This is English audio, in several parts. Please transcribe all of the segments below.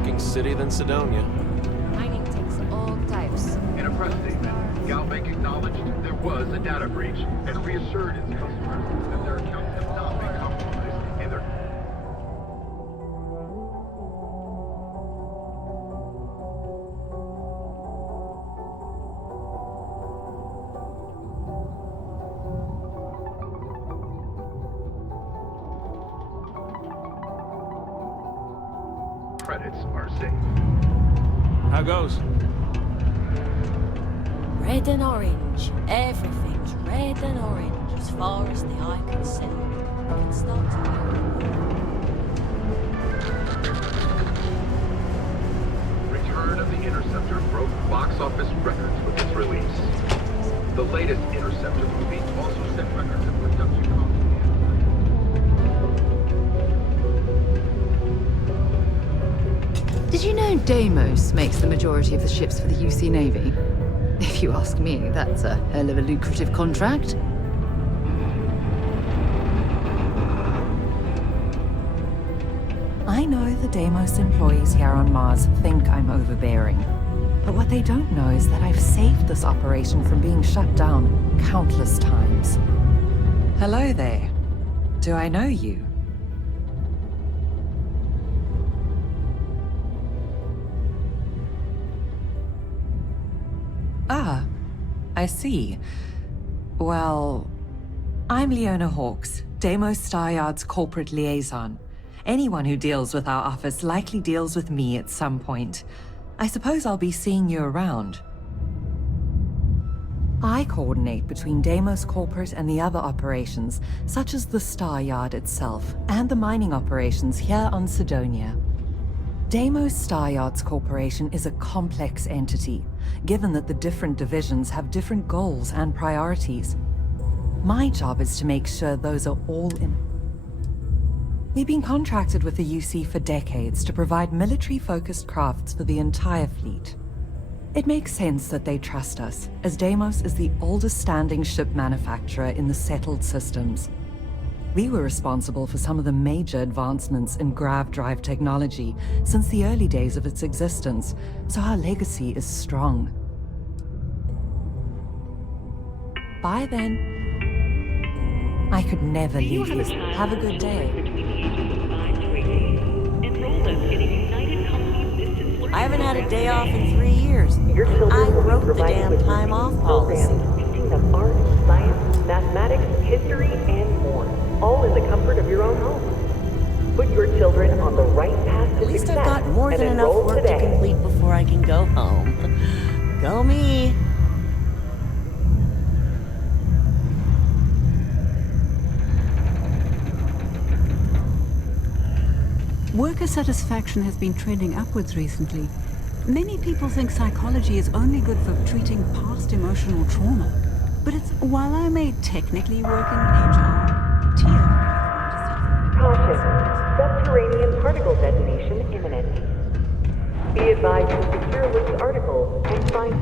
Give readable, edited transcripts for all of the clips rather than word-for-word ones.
working city than Sidonia. Mining takes all types. In a press statement, Galbank acknowledged there was a data breach and reassured its customers that their accounts have not been compromised and their credits are safe. How goes? Red and orange. Everything's red and orange as far as the eye can see. You can start to Return of the Interceptor broke box office records with its release. The latest Interceptor movie also set records of production costs. Did you know Deimos makes the majority of the ships for the UC Navy? If you ask me, that's a hell of a lucrative contract. I know the Deimos employees here on Mars think I'm overbearing. But what they don't know is that I've saved this operation from being shut down countless times. Hello there. Do I know you? Ah, I see. Well, I'm Leona Hawks, Deimos Staryard's corporate liaison. Anyone who deals with our office likely deals with me at some point. I suppose I'll be seeing you around. I coordinate between Deimos Corporate and the other operations, such as the Staryard itself, and the mining operations here on Sidonia. Deimos Staryards Corporation is a complex entity, given that the different divisions have different goals and priorities. My job is to make sure those are all in. We've been contracted with the UC for decades to provide military-focused crafts for the entire fleet. It makes sense that they trust us, as Deimos is the oldest standing ship manufacturer in the settled systems. We were responsible for some of the major advancements in grav drive technology since the early days of its existence, so our legacy is strong. Bye then. I could never leave this. Have a good day. I haven't had a day off in 3 years. I wrote the damn time off policy. Consisting of art, science, mathematics, history, and more, all in the comfort of your own home. Put your children on the right path to At least success. I've got more than and enough enroll work today. to complete before I can go home. Go me. Worker satisfaction has been trending upwards recently. Many people think psychology is only good for treating past emotional trauma. But while I may technically work in HR, tier. Caution. Subterranean particle detonation imminent. Be advised to secure this article and find...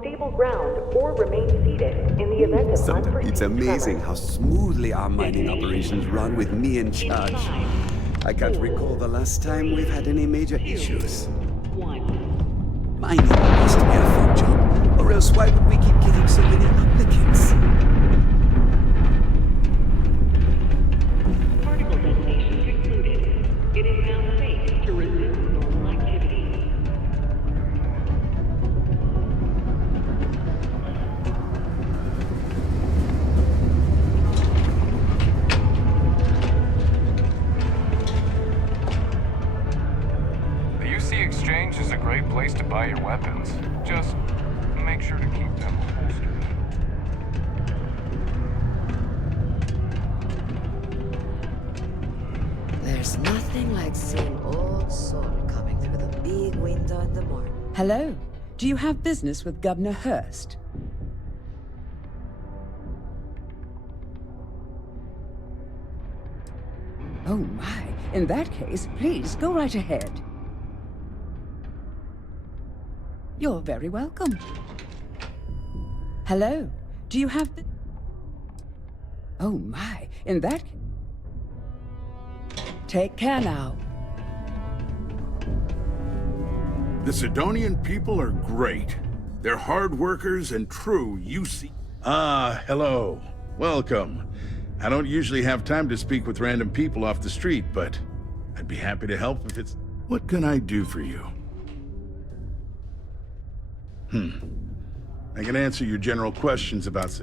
stable ground or remain seated in the event of unforeseen It's amazing tremor. how smoothly our mining operations run with me in charge. I can't recall the last time we've had any major issues. Mining must be a fun job, or else why would we keep getting so many applicants? Particle detonation concluded. It is now safe to resume normal activity. The UC Exchange is a great place to buy your weapons. Just make sure to keep them holstered. There's nothing like seeing old sun coming through the big window in the morning. Hello. Do you have business with Governor Hurst? Oh my. In that case, please go right ahead. You're very welcome. Hello. Do you have the... Oh my. In that... Take care now. The Sidonian people are great. They're hard workers and true UC. Ah, hello. Welcome. I don't usually have time to speak with random people off the street, but I'd be happy to help if it's... What can I do for you? I can answer your general questions about...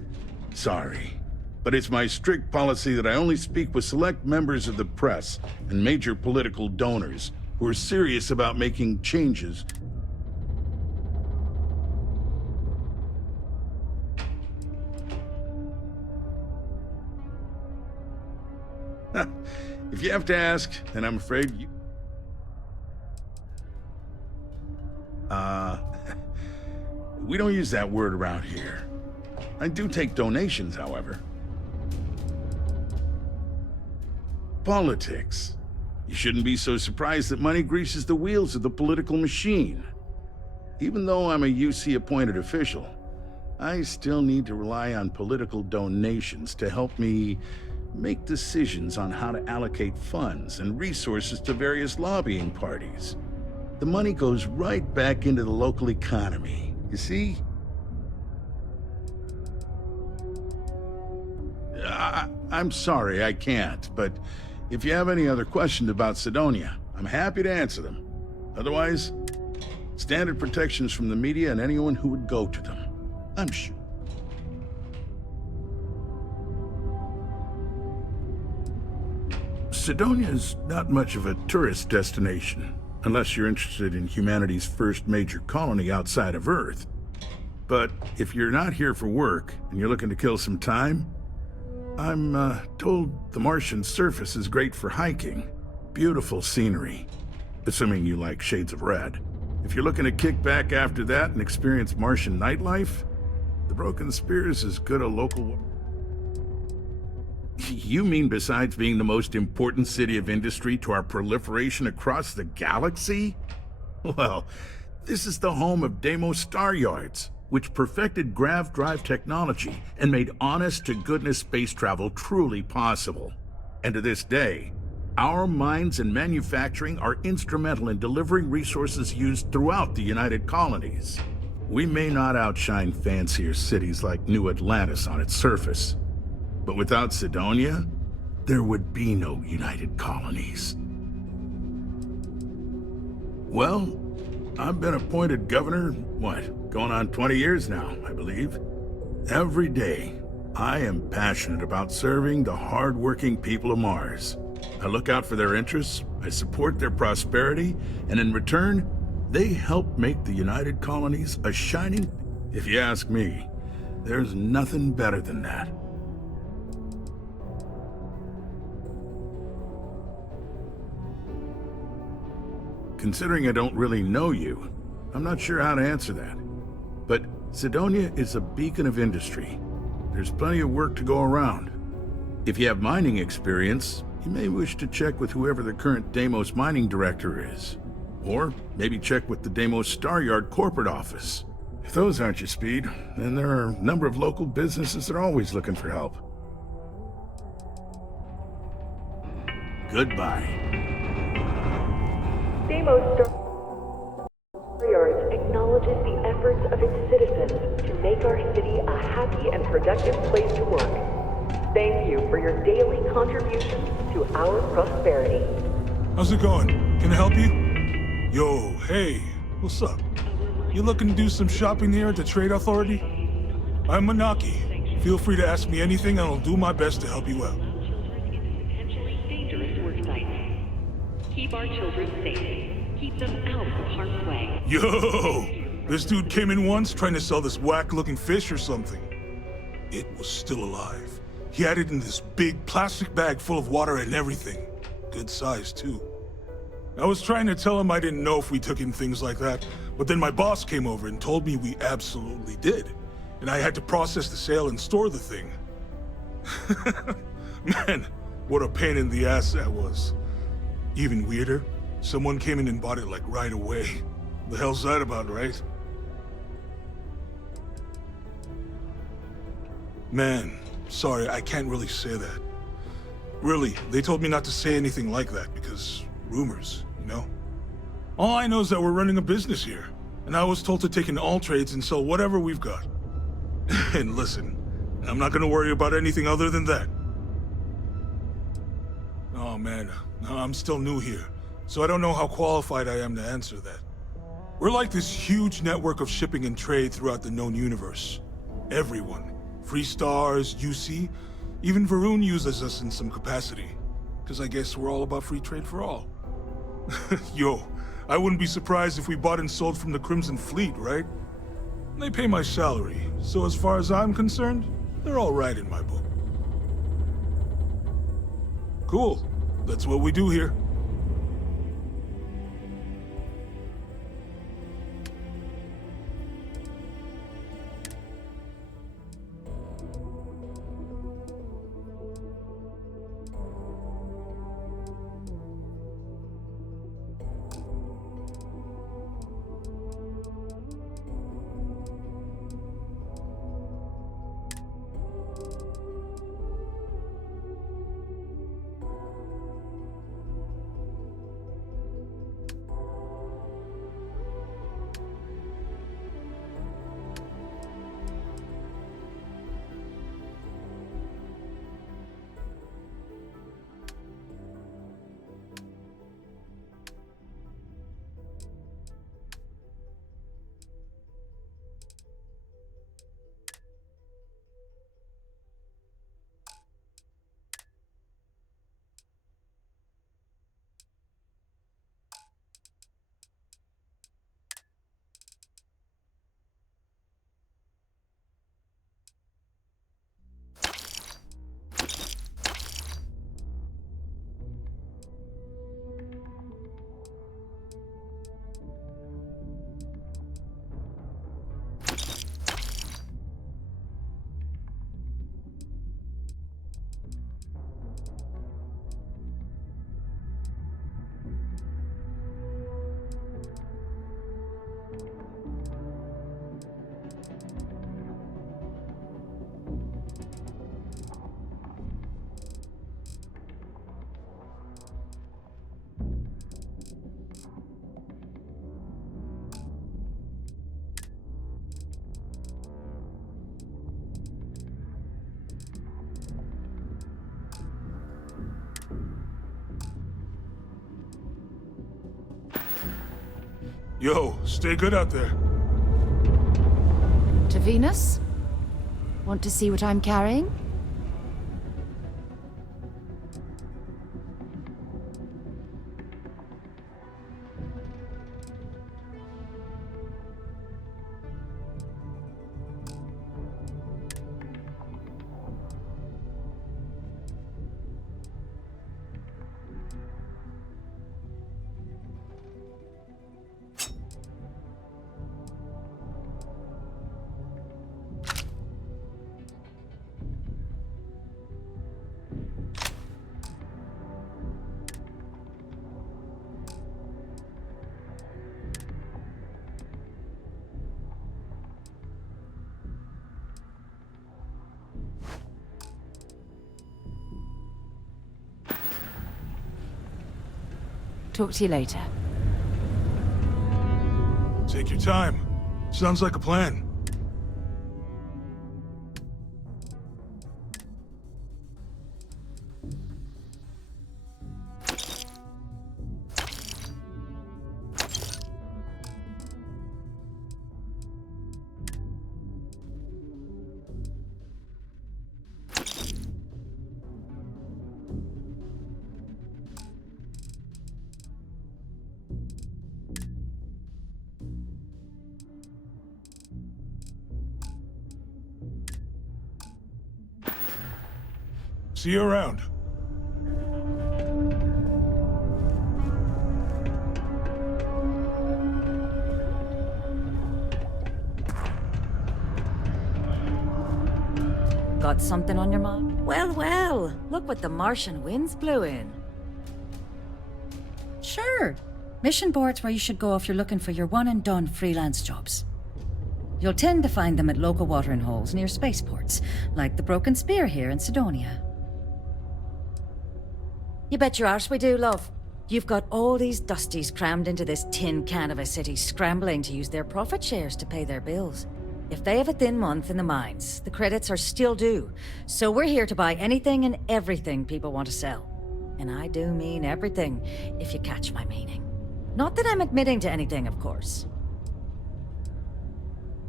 Sorry, but it's my strict policy that I only speak with select members of the press and major political donors who are serious about making changes. If you have to ask, then I'm afraid you... We don't use that word around here. I do take donations, however. Politics. You shouldn't be so surprised that money greases the wheels of the political machine. Even though I'm a UC-appointed official, I still need to rely on political donations to help me make decisions on how to allocate funds and resources to various lobbying parties. The money goes right back into the local economy, you see? I'm sorry, I can't, but if you have any other questions about Sidonia, I'm happy to answer them. Otherwise, standard protections from the media and anyone who would go to them. I'm sure. Sidonia's not much of a tourist destination, unless you're interested in humanity's first major colony outside of Earth. But if you're not here for work and you're looking to kill some time, I'm told the Martian surface is great for hiking. Beautiful scenery, assuming you like shades of red. If you're looking to kick back after that and experience Martian nightlife, the Broken Spear is as good a local... You mean besides being the most important city of industry to our proliferation across the galaxy? Well, this is the home of Deimos Star Yards, which perfected grav drive technology and made honest-to-goodness space travel truly possible. And to this day, our mines and manufacturing are instrumental in delivering resources used throughout the United Colonies. We may not outshine fancier cities like New Atlantis on its surface, but without Sidonia, there would be no United Colonies. Well, I've been appointed governor, going on 20 years now, I believe. Every day, I am passionate about serving the hard-working people of Mars. I look out for their interests, I support their prosperity, and in return, they help make the United Colonies a shining... If you ask me, there's nothing better than that. Considering I don't really know you, I'm not sure how to answer that. But Sidonia is a beacon of industry. There's plenty of work to go around. If you have mining experience, you may wish to check with whoever the current Deimos mining director is. Or maybe check with the Deimos Star Yard corporate office. If those aren't your speed, then there are a number of local businesses that are always looking for help. Goodbye. Deimos Star Yards acknowledges the efforts of its citizens to make our city a happy and productive place to work. Thank you for your daily contributions to our prosperity. How's it going? Can I help you? Yo, hey, what's up? You looking to do some shopping here at the Trade Authority? I'm Manaki. Feel free to ask me anything and I'll do my best to help you out. Keep our children safe. Keep them out of harm's way. Yo! This dude came in once trying to sell this whack-looking fish or something. It was still alive. He had it in this big plastic bag full of water and everything. Good size, too. I was trying to tell him I didn't know if we took in things like that, but then my boss came over and told me we absolutely did. And I had to process the sale and store the thing. Man, What a pain in the ass that was. Even weirder, someone came in and bought it like right away. The hell's that about, right? Man, sorry, I can't really say that. Really, they told me not to say anything like that because rumors, you know? All I know is that we're running a business here, and I was told to take in all trades and sell whatever we've got. And listen, I'm not gonna worry about anything other than that. Oh man, I'm still new here, so I don't know how qualified I am to answer that. We're like this huge network of shipping and trade throughout the known universe. Everyone. Freestars, UC, even Varun uses us in some capacity. Because I guess we're all about free trade for all. Yo, I wouldn't be surprised if we bought and sold from the Crimson Fleet, right? They pay my salary, so as far as I'm concerned, they're all right in my book. Cool. That's what we do here. Yo, stay good out there. To Venus? Want to see what I'm carrying? Talk to you later. Take your time. Sounds like a plan. See you around. Got something on your mind? Well, well, look what the Martian winds blew in. Sure. Mission board's where you should go if you're looking for your one-and-done freelance jobs. You'll tend to find them at local watering holes near spaceports, like the Broken Spear here in Sidonia. You bet your arse we do, love. You've got all these dusties crammed into this tin can of a city, scrambling to use their profit shares to pay their bills. If they have a thin month in the mines, the credits are still due. So we're here to buy anything and everything people want to sell. And I do mean everything, if you catch my meaning. Not that I'm admitting to anything, of course.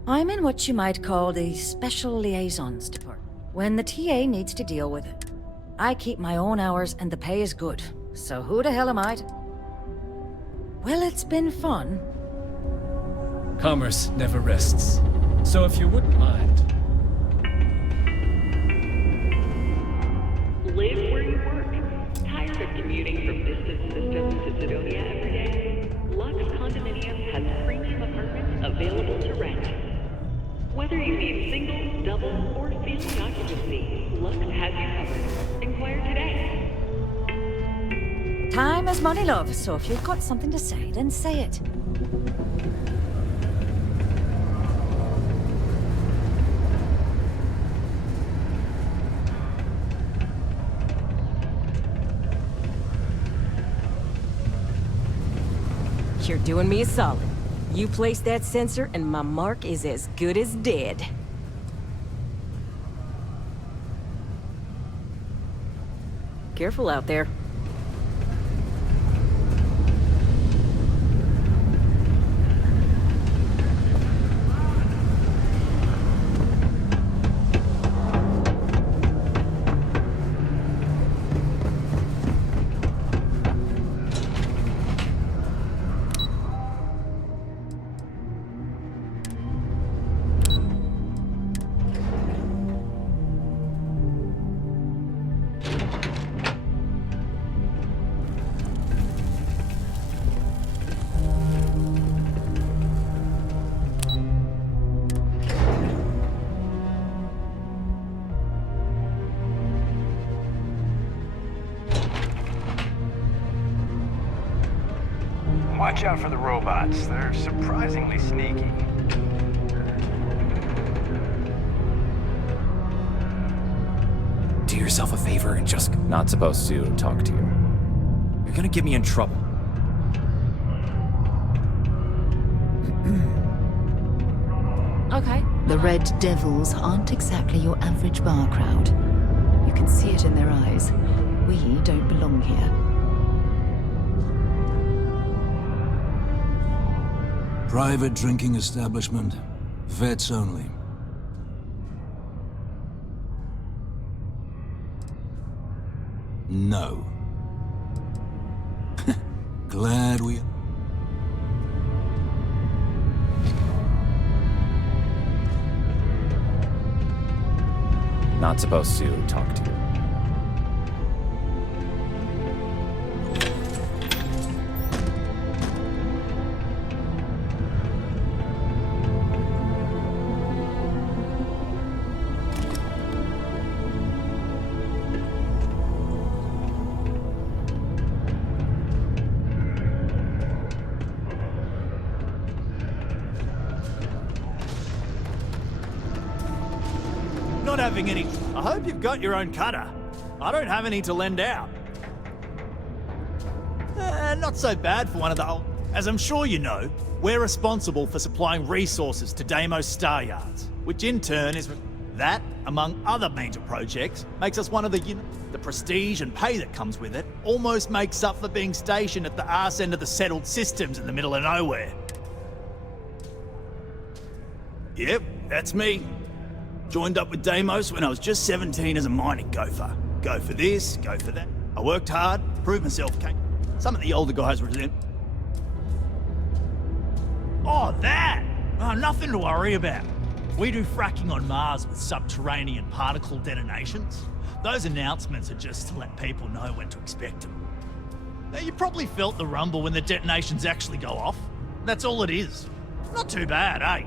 I'm in what you might call the Special Liaisons Department, when the TA needs to deal with it. I keep my own hours and the pay is good, so who the hell am I to... Well, it's been fun. Commerce never rests. So if you wouldn't mind... Live where you work. Tired of commuting from distant systems to Sidonia every day? Lux Condominiums has premium apartments available to rent. Whether you need single, double, or family occupancy, Lux has you covered. Inquire today. Time is money, love, so if you've got something to say, then say it. You're doing me a solid. You place that sensor and my mark is as good as dead. Careful out there. Watch out for the robots. They're surprisingly sneaky. Do yourself a favor and just... Not supposed to talk to you. You're gonna get me in trouble. Okay. The Red Devils aren't exactly your average bar crowd. You can see it in their eyes. We don't belong here. Private drinking establishment. Vets only. No. Glad we... Not supposed to talk to you. Not having any... I hope you've got your own cutter. I don't have any to lend out. Not so bad for one of the old... As I'm sure you know, we're responsible for supplying resources to Deimos Star Yards, which in turn is... That, among other major projects, makes us one of the... The prestige and pay that comes with it almost makes up for being stationed at the arse end of the settled systems in the middle of nowhere. Yep, that's me. Joined up with Deimos when I was just 17 as a mining gopher. Go for this, go for that. I worked hard, proved myself. Some of the older guys resent. Oh, that! Oh, nothing to worry about. We do fracking on Mars with subterranean particle detonations. Those announcements are just to let people know when to expect them. Now, you probably felt the rumble when the detonations actually go off. That's all it is. Not too bad, eh?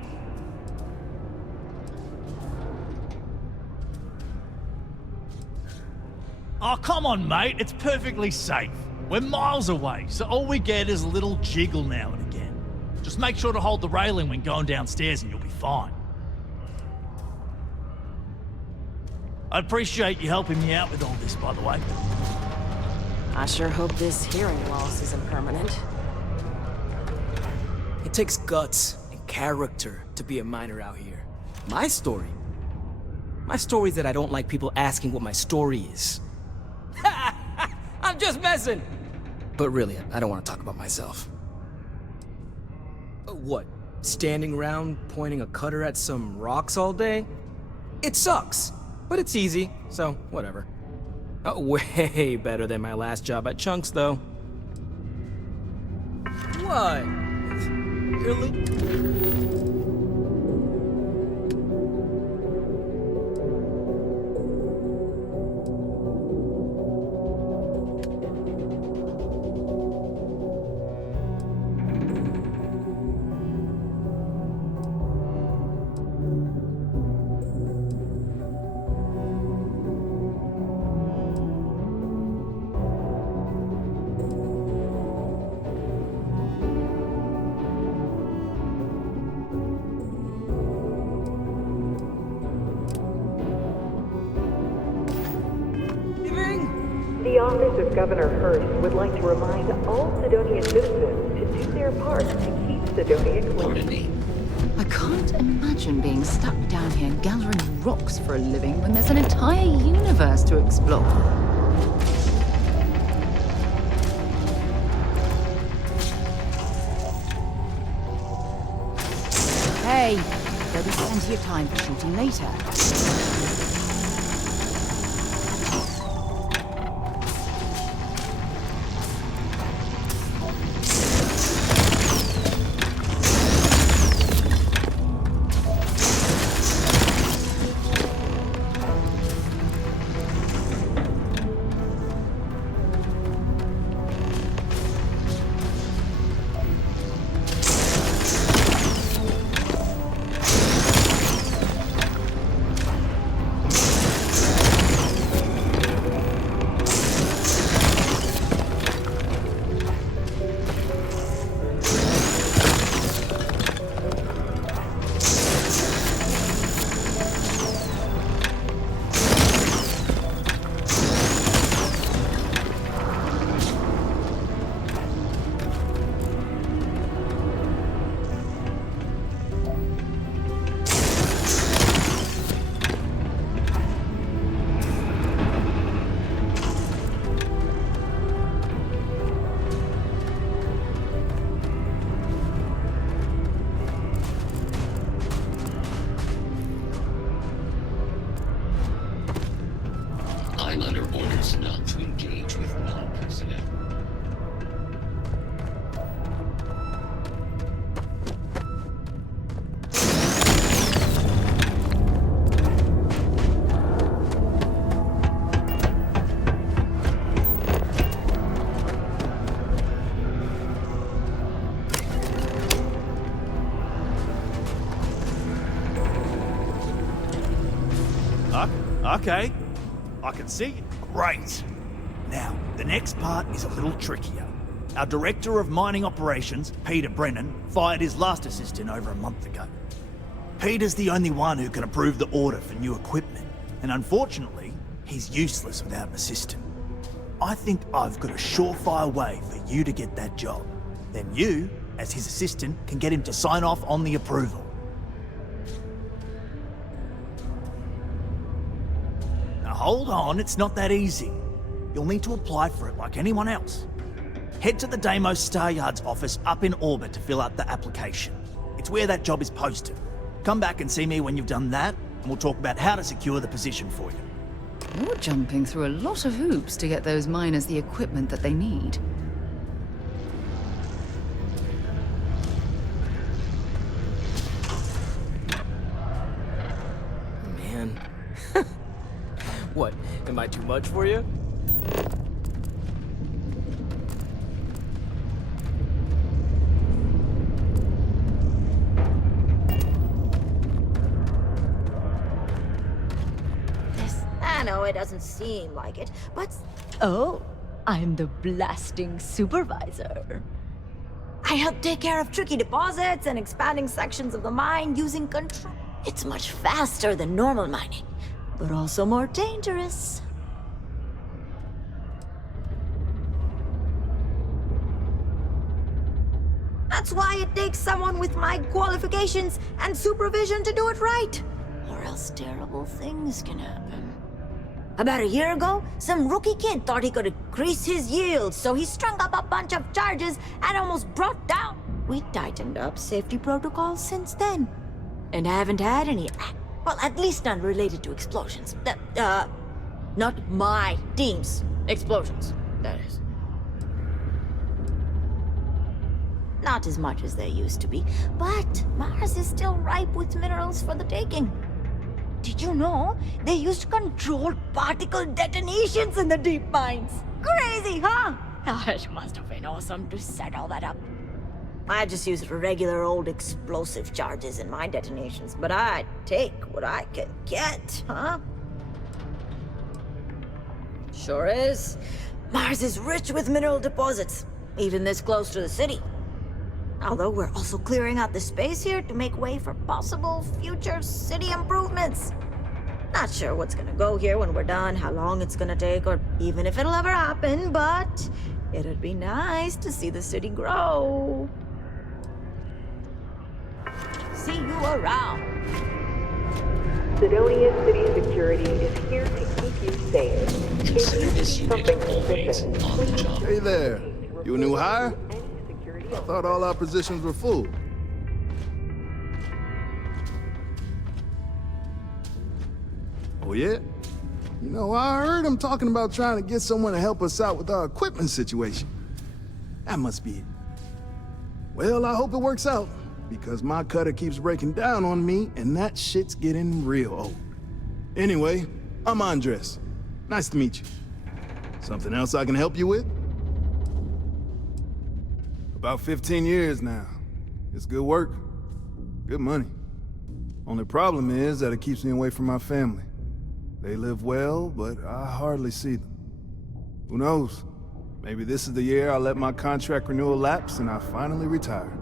Oh, come on, mate. It's perfectly safe. We're miles away, so all we get is a little jiggle now and again. Just make sure to hold the railing when going downstairs and you'll be fine. I appreciate you helping me out with all this, by the way. I sure hope this hearing loss isn't permanent. It takes guts and character to be a miner out here. My story is that I don't like people asking what my story is. I'm just messing! But really, I don't want to talk about myself. What? Standing around pointing a cutter at some rocks all day? It sucks, but it's easy, so whatever. Way better than my last job at Chunks, though. What? Really? The Office of Governor Hurst would like to remind all Sidonia citizens to do their part to keep Sidonia clean. I can't imagine being stuck down here gathering rocks for a living when there's an entire universe to explore. Hey, there'll be plenty of time for shooting later. I'm under orders not to engage with non-personnel. Okay. I can see it. Great. Now, the next part is a little trickier. Our Director of Mining Operations, Peter Brennan, fired his last assistant over a month ago. Peter's the only one who can approve the order for new equipment, and unfortunately, he's useless without an assistant. I think I've got a surefire way for you to get that job. Then you, as his assistant, can get him to sign off on the approval. Hold on, it's not that easy. You'll need to apply for it like anyone else. Head to the Deimos Star Yard's office up in orbit to fill out the application. It's where that job is posted. Come back and see me when you've done that, and we'll talk about how to secure the position for you. You're jumping through a lot of hoops to get those miners the equipment that they need. Man. What, am I too much for you? I know it doesn't seem like it, but... Oh, I'm the blasting supervisor. I help take care of tricky deposits and expanding sections of the mine using control. It's much faster than normal mining, but also more dangerous. That's why it takes someone with my qualifications and supervision to do it right. Or else terrible things can happen. About a year ago, some rookie kid thought he could increase his yield, so he strung up a bunch of charges and almost brought down. We tightened up safety protocols since then. And haven't had any, well, at least none related to explosions. Not my team's explosions, that is. Not as much as they used to be, but Mars is still ripe with minerals for the taking. Did you know they used controlled particle detonations in the deep mines? Crazy, huh? It must have been awesome to set all that up. I just use regular old explosive charges in my detonations, but I take what I can get, huh? Sure is. Mars is rich with mineral deposits, even this close to the city. Although we're also clearing out the space here to make way for possible future city improvements. Not sure what's gonna go here when we're done, how long it's gonna take, or even if it'll ever happen, but it'd be nice to see the city grow. See you around. Sidonia City Security is here to keep you safe. Consider this unit always on the job. Hey there. You a new hire? I thought all our positions were full. Oh, yeah? You know, I heard him talking about trying to get someone to help us out with our equipment situation. That must be it. Well, I hope it works out, because my cutter keeps breaking down on me, and that shit's getting real old. Anyway, I'm Andres. Nice to meet you. Something else I can help you with? About 15 years now. It's good work. Good money. Only problem is that it keeps me away from my family. They live well, but I hardly see them. Who knows? Maybe this is the year I let my contract renewal lapse and I finally retire.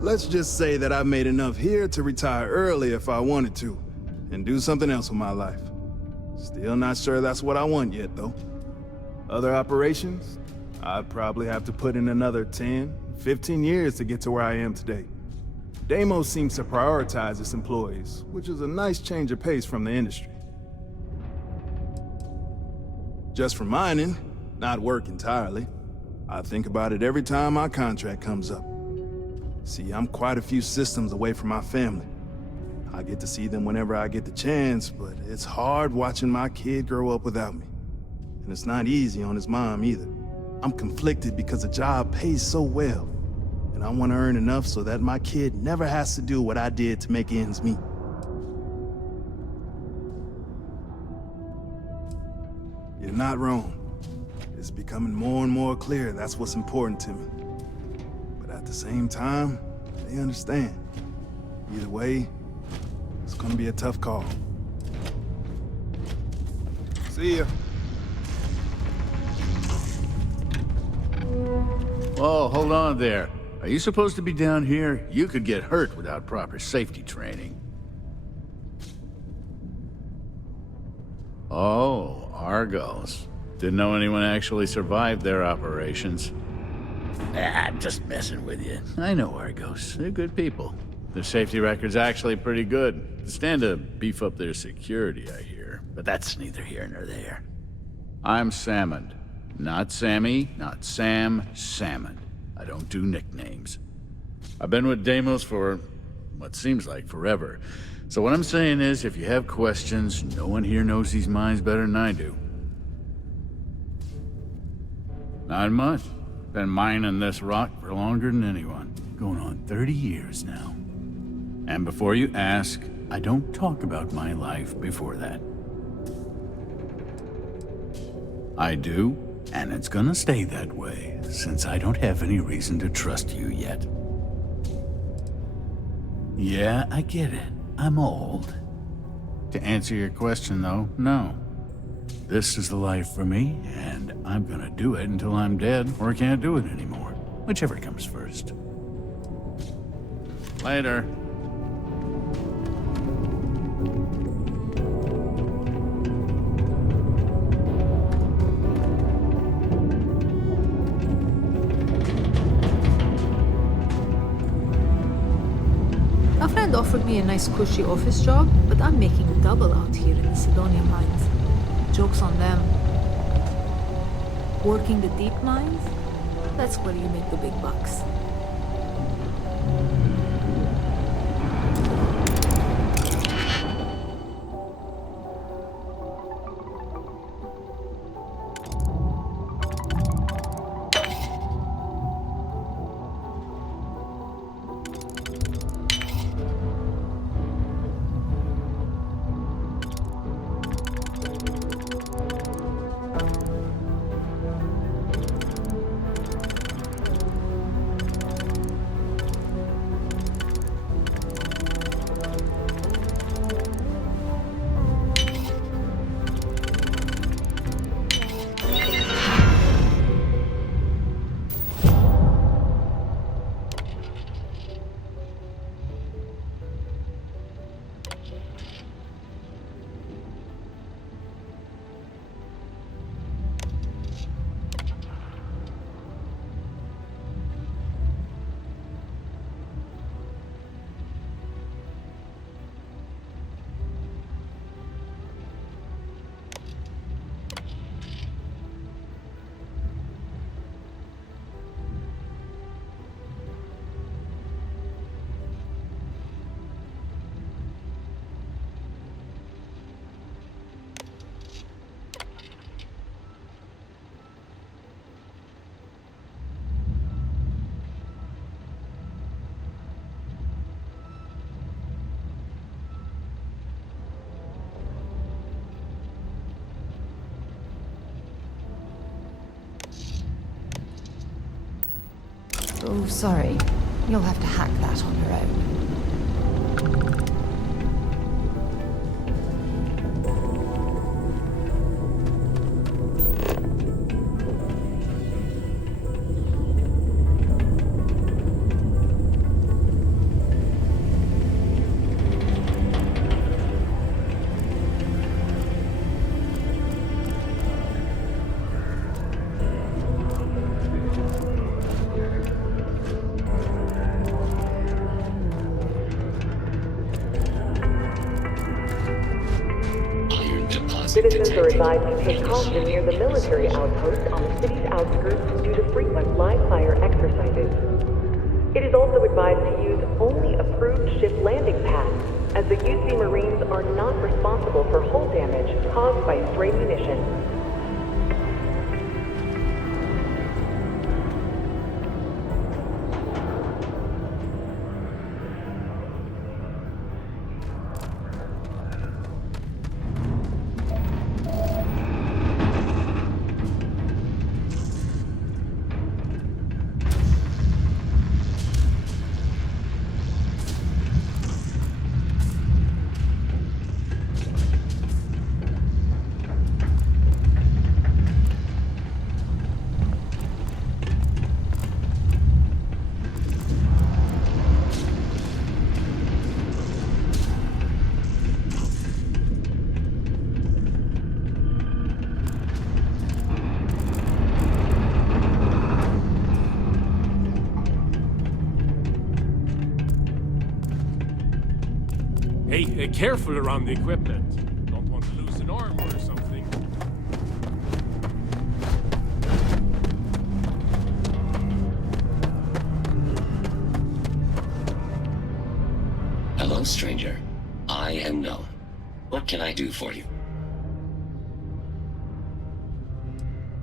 Let's just say that I've made enough here to retire early if I wanted to, and do something else with my life. Still not sure that's what I want yet, though. Other operations? I'd probably have to put in another 10, 15 years to get to where I am today. Deimos seems to prioritize its employees, which is a nice change of pace from the industry. Just for mining, not work entirely. I think about it every time my contract comes up. See, I'm quite a few systems away from my family. I get to see them whenever I get the chance, but it's hard watching my kid grow up without me. And it's not easy on his mom either. I'm conflicted because the job pays so well, and I want to earn enough so that my kid never has to do what I did to make ends meet. You're not wrong. It's becoming more and more clear that's what's important to me. But at the same time, they understand. Either way, it's gonna be a tough call. See ya. Whoa, hold on there. Are you supposed to be down here? You could get hurt without proper safety training. Oh, Argos. Didn't know anyone actually survived their operations. I'm just messing with you. I know Argos. They're good people. Their safety record's actually pretty good. They stand to beef up their security, I hear. But that's neither here nor there. I'm Salmond. Not Sammy, not Sam, Salmond. I don't do nicknames. I've been with Deimos for what seems like forever. So what I'm saying is, if you have questions, no one here knows these mines better than I do. Not much. Been mining this rock for longer than anyone. Going on 30 years now. And before you ask, I don't talk about my life before that. I do, and it's gonna stay that way, since I don't have any reason to trust you yet. Yeah, I get it. I'm old. To answer your question, though, no. This is the life for me, and I'm gonna do it until I'm dead or can't do it anymore. Whichever comes first. Later. A friend offered me a nice cushy office job, but I'm making double out here in the Sidonia mines. Joke's on them. Working the deep mines? That's where you make the big bucks. Oh, sorry. You'll have to hack that on your own. Citizens are advised to take caution near the military outpost on the city's outskirts due to frequent live-fire exercises. It is also advised to use only approved ship landing pads, as the UC Marines are not responsible for hull damage caused by stray munitions. Hey, careful around the equipment. Don't want to lose an arm or something. Hello, stranger. I am known. What can I do for you?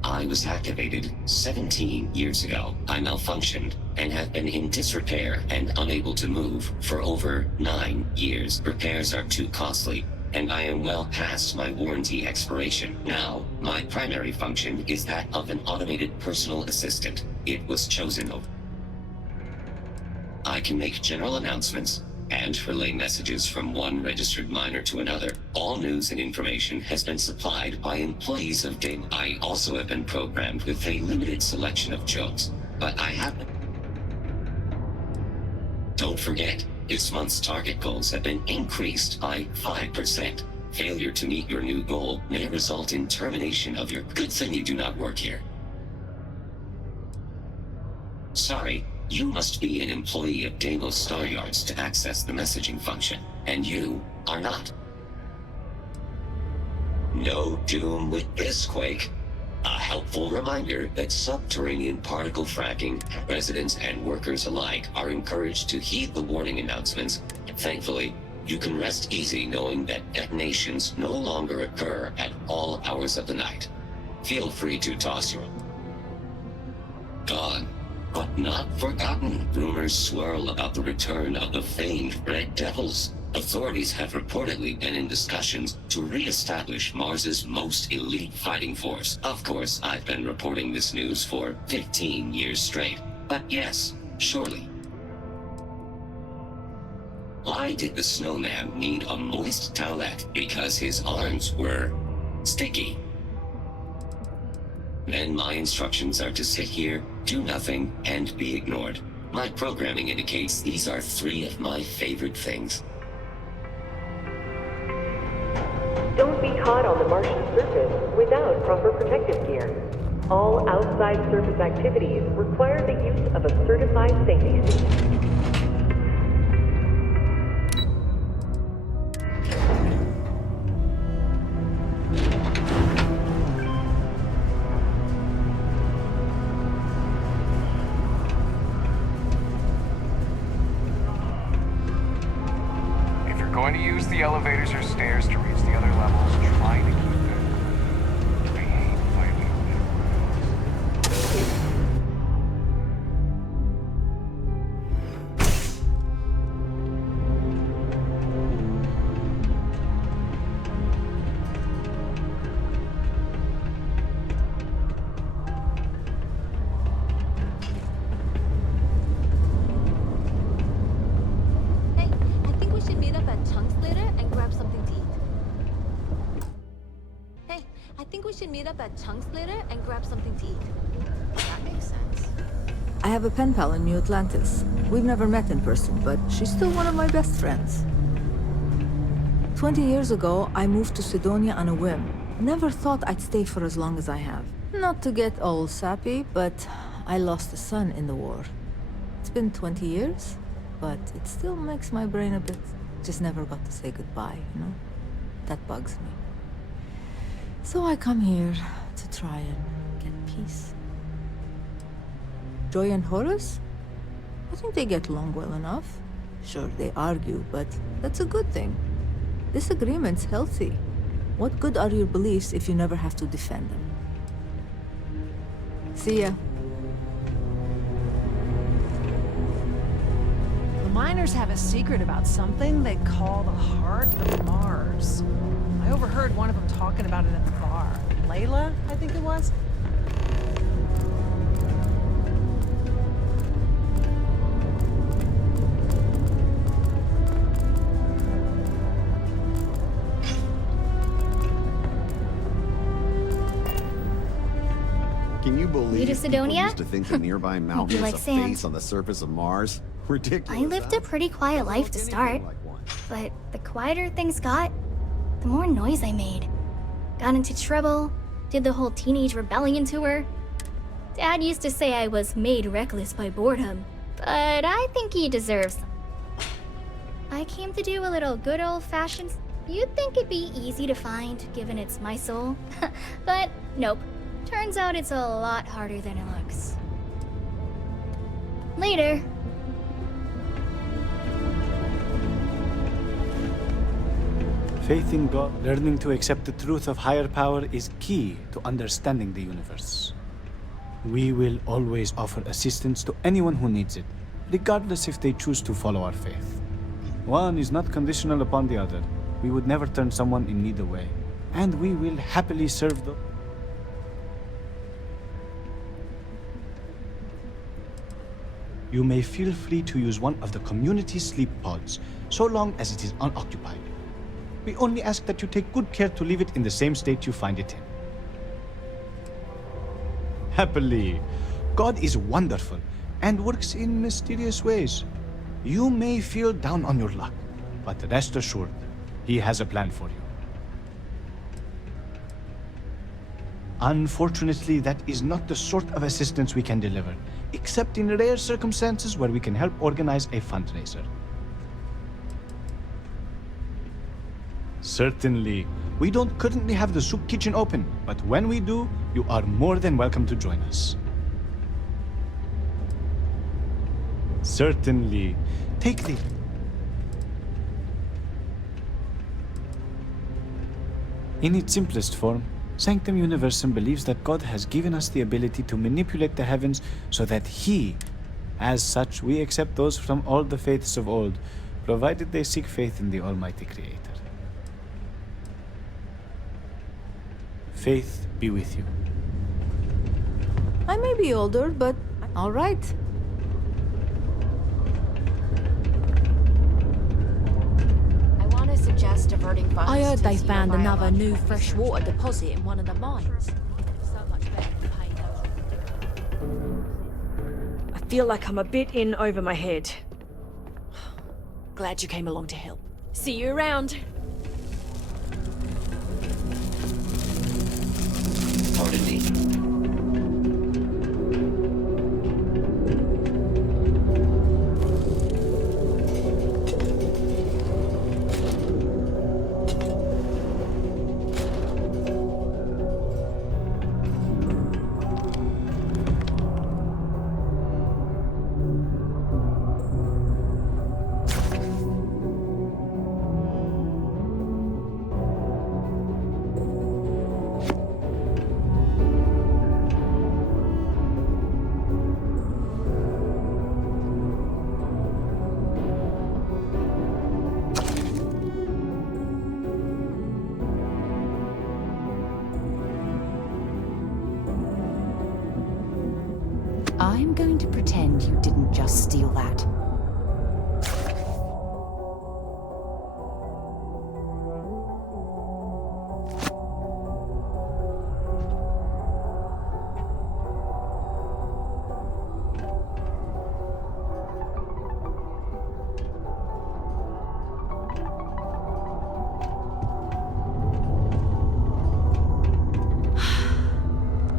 I was activated 17 years ago. I malfunctioned and have been in disrepair and unable to move for over 9 years. Repairs are too costly, and I am well past my warranty expiration. Now, my primary function is that of an automated personal assistant. It was chosen over. I can make general announcements, and relay messages from one registered miner to another. All news and information has been supplied by employees of Dame. I also have been programmed with a limited selection of jokes, but I haven't. Don't forget, this month's target goals have been increased by 5%. Failure to meet your new goal may result in termination of your... Good thing you do not work here. Sorry, you must be an employee of Deimos Star Yards to access the messaging function, and you are not. No doom with this quake. A helpful reminder that subterranean particle fracking, residents and workers alike are encouraged to heed the warning announcements. Thankfully, you can rest easy knowing that detonations no longer occur at all hours of the night. Feel free to toss your... Gone, but not forgotten. Rumors swirl about the return of the famed Red Devils. Authorities have reportedly been in discussions to re-establish Mars's most elite fighting force. Of course, I've been reporting this news for 15 years straight. But yes, surely. Why did the snowman need a moist towelette? Because his arms were sticky. Then my instructions are to sit here, do nothing, and be ignored. My programming indicates these are 3 of my favorite things. Don't be caught on the Martian surface without proper protective gear. All outside surface activities require the use of a certified safety suit. If you're going to use the elevators or stairs to reach the other levels, try to keep them. I hate violating Hey, I think we should meet up at Chunks later and grab something to eat. Hey, I think we should meet up at Chunks later and grab something to eat. That makes sense. I have a pen pal in New Atlantis. We've never met in person, but she's still one of my best friends. 20 years ago, I moved to Sidonia on a whim. Never thought I'd stay for as long as I have. Not to get all sappy, but I lost a son in the war. It's been 20 years, but it still makes my brain a bit... Just never got to say goodbye, you know? That bugs me. So I come here to try and get peace. Joy and Horus? I think they get along well enough. Sure, they argue, but that's a good thing. Disagreement's healthy. What good are your beliefs if you never have to defend them? See ya. The miners have a secret about something they call the heart of Mars. I overheard one of them talking about it at the bar. Layla, I think it was? Can you believe New to people Sidonia? used to think the nearby mountain like was a sand. face on the surface of Mars? Ridiculous. I lived a pretty quiet life to start, but the quieter things got, the more noise I made. Got into trouble, did the whole teenage rebellion tour. Dad used to say I was made reckless by boredom, but I think he deserves some. I came to do a little good old-fashioned... You'd think it'd be easy to find, given it's my soul. But nope. Turns out it's a lot harder than it looks. Later. Faith in God, learning to accept the truth of higher power is key to understanding the universe. We will always offer assistance to anyone who needs it, regardless if they choose to follow our faith. One is not conditional upon the other. We would never turn someone in need away, and we will happily serve them. you may feel free to use one of the community sleep pods, so long as it is unoccupied. We only ask that you take good care to leave it in the same state you find it in. Happily, God is wonderful and works in mysterious ways. You may feel down on your luck, but rest assured, He has a plan for you. Unfortunately, that is not the sort of assistance we can deliver, except in rare circumstances where we can help organize a fundraiser. Certainly, we don't currently have the soup kitchen open, but when we do, you are more than welcome to join us. Certainly. Take the... In its simplest form, Sanctum Universum believes that God has given us the ability to manipulate the heavens so that He, as such, we accept those from all the faiths of old, provided they seek faith in the Almighty Creator. Faith be with you. I may be older, but all right. I want to suggest diverting funds. I heard to they found another xenobiological new freshwater deposit in one of the mines. So much better than paying those. I feel like I'm a bit in over my head. Glad you came along to help. See you around. Pardon me. I'm going to pretend you didn't just steal that.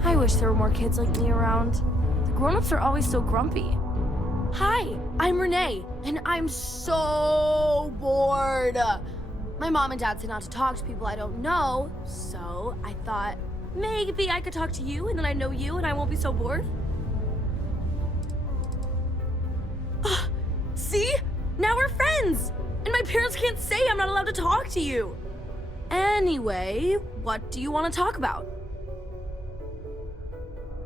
I wish there were more kids like me around. Grown-ups are always so grumpy. Hi, I'm Renee, and I'm so bored. My mom and dad say not to talk to people I don't know, so I thought maybe I could talk to you, and then I know you, and I won't be so bored. See? Now we're friends! And my parents can't say I'm not allowed to talk to you. Anyway, what do you want to talk about?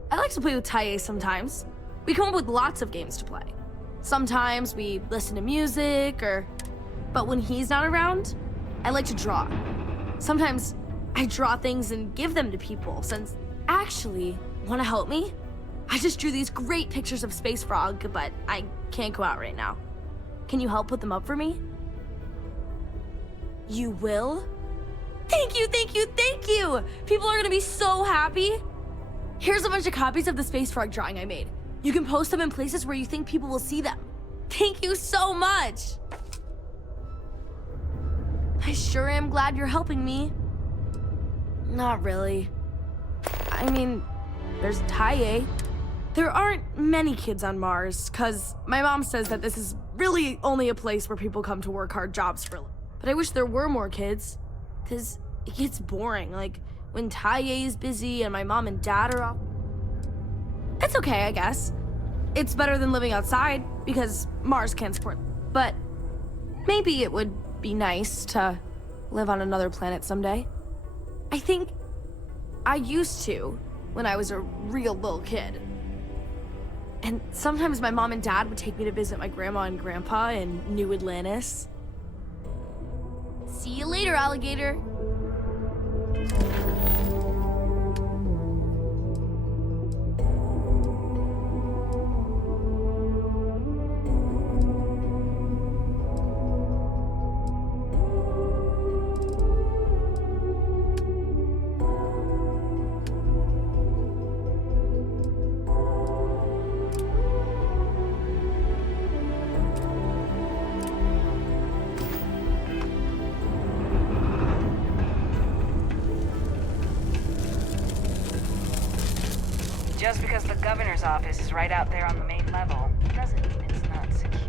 I like to play with Taye sometimes. We come up with lots of games to play. Sometimes we listen to music, but when he's not around, I like to draw. Sometimes I draw things and give them to people, since... Actually, wanna help me? I just drew these great pictures of Space Frog, but I can't go out right now. Can you help put them up for me? You will? Thank you, thank you, thank you! People are gonna be so happy! Here's a bunch of copies of the Space Frog drawing I made. You can post them in places where you think people will see them. Thank you so much! I sure am glad you're helping me. Not really. I mean, there's Taye. There aren't many kids on Mars, cause my mom says that this is really only a place where people come to work hard jobs for a living. But I wish there were more kids, cause it gets boring, like when Taye is busy and my mom and dad are off. It's okay, I guess. It's better than living outside, because Mars can't support. But maybe it would be nice to live on another planet someday. I think I used to when I was a real little kid. And sometimes my mom and dad would take me to visit my grandma and grandpa in New Atlantis. See you later, alligator. Just because the governor's office is right out there on the main level, doesn't mean it's not secure.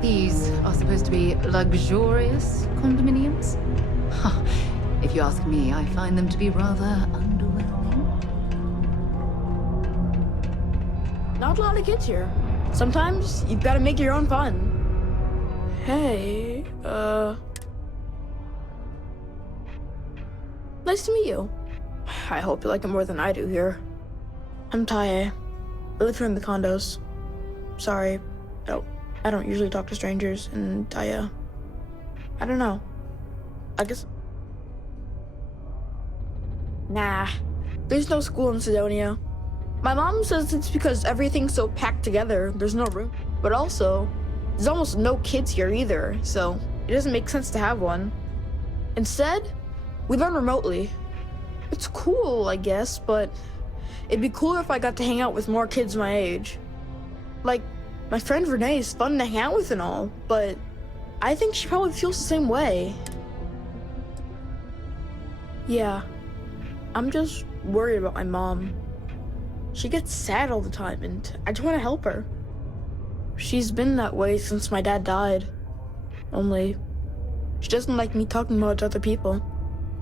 These are supposed to be luxurious condominiums? Huh. If you ask me, I find them to be rather underwhelming. Not a lot of kids here. Sometimes you've got to make your own fun. Hey, nice to meet you. I hope you like it more than I do here. I'm Tae. I live here in the condos. Sorry, I don't usually talk to strangers, and I don't know. I guess... Nah, there's no school in Sidonia. My mom says it's because everything's so packed together, there's no room. But also, there's almost no kids here either, so it doesn't make sense to have one. Instead, we learn remotely. It's cool, I guess, but it'd be cooler if I got to hang out with more kids my age. Like, my friend Renee is fun to hang out with and all, but I think she probably feels the same way. Yeah, I'm just worried about my mom. She gets sad all the time, and I just want to help her. She's been that way since my dad died. Only, she doesn't like me talking about it to other people,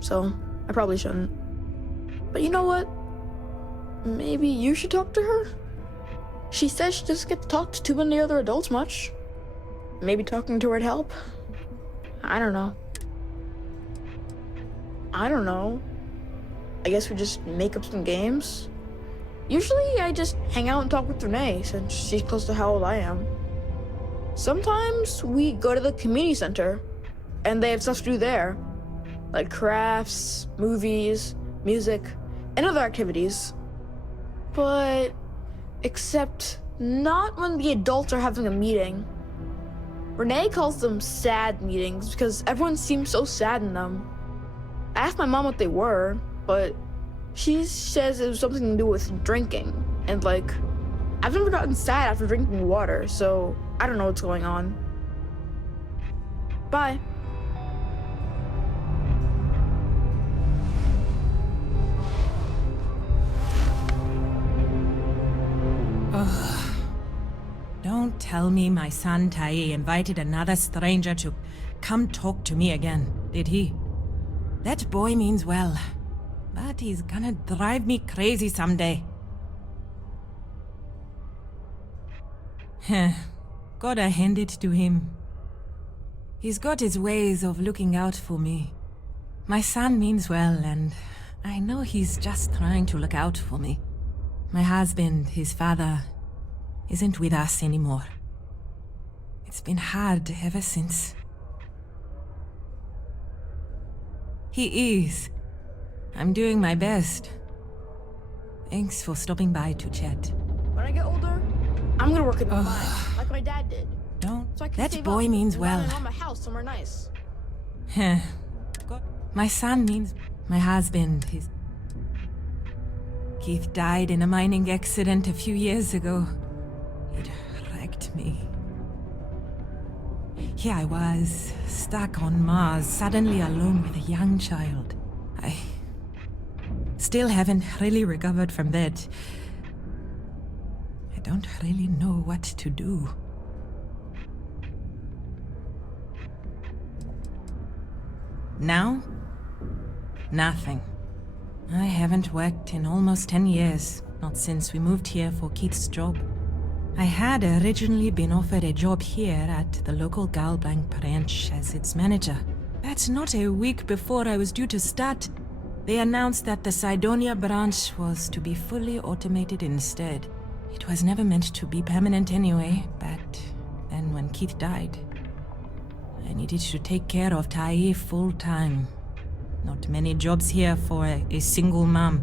so I probably shouldn't. But you know what? Maybe you should talk to her? She says she doesn't get to talk to too many other adults much. Maybe talking to her'd help. I don't know. I guess we just make up some games. Usually I just hang out and talk with Renee since she's close to how old I am. Sometimes we go to the community center and they have stuff to do there. Like crafts, movies, music, and other activities. But except not when the adults are having a meeting. Renee calls them sad meetings because everyone seems so sad in them. I asked my mom what they were, but she says it was something to do with drinking. And like, I've never gotten sad after drinking water, so I don't know what's going on. Bye. Ugh. Don't tell me my son Tae invited another stranger to come talk to me again, did he? That boy means well, but he's gonna drive me crazy someday. Heh, gotta hand it to him. He's got his ways of looking out for me. My son means well, and I know he's just trying to look out for me. My husband, his father, isn't with us anymore. It's been hard ever since. He is. I'm doing my best. Thanks for stopping by to chat. When I get older, I'm gonna work at the mine, like my dad did. Don't. So I can That save boy up means and well. buy my house somewhere nice. Heh. My son means my husband. Keith died in a mining accident a few years ago. It wrecked me. Here I was, stuck on Mars, suddenly alone with a young child. I still haven't really recovered from that. I don't really know what to do. Now? Nothing. I haven't worked in almost 10 years, not since we moved here for Keith's job. I had originally been offered a job here at the local Galblanc branch as its manager. But not a week before I was due to start, they announced that the Cydonia branch was to be fully automated instead. It was never meant to be permanent anyway, but then when Keith died, I needed to take care of Tai full time. Not many jobs here for a single mom.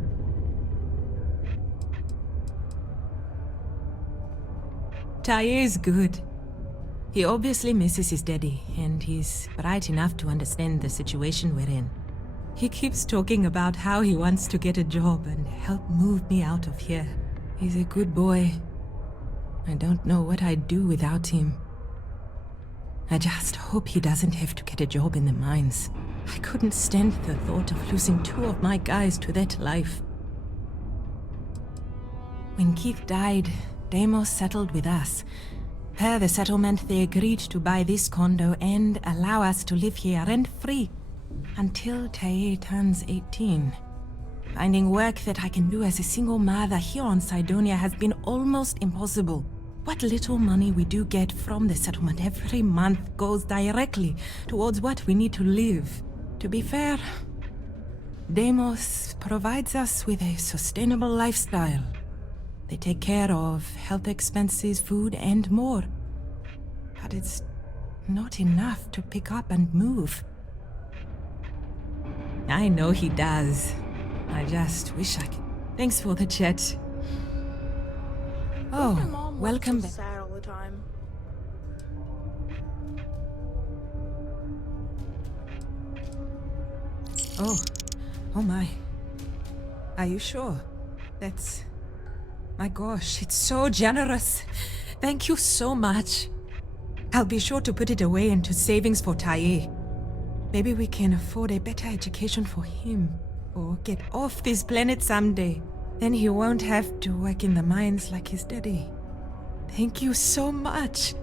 Tai is good. He obviously misses his daddy, and he's bright enough to understand the situation we're in. He keeps talking about how he wants to get a job and help move me out of here. He's a good boy. I don't know what I'd do without him. I just hope he doesn't have to get a job in the mines. I couldn't stand the thought of losing 2 of my guys to that life. When Keith died, Deimos settled with us. Per the settlement, they agreed to buy this condo and allow us to live here rent-free until Tae turns 18. Finding work that I can do as a single mother here on Cydonia has been almost impossible. What little money we do get from the settlement every month goes directly towards what we need to live. To be fair, Deimos provides us with a sustainable lifestyle. They take care of health expenses, food, and more. But it's not enough to pick up and move. I know he does. I just wish I could. Thanks for the chat. Oh, welcome back. Sad all the time. Oh my. Are you sure? My gosh, it's so generous. Thank you so much. I'll be sure to put it away into savings for Tae. Maybe we can afford a better education for him, or get off this planet someday. Then he won't have to work in the mines like his daddy. Thank you so much.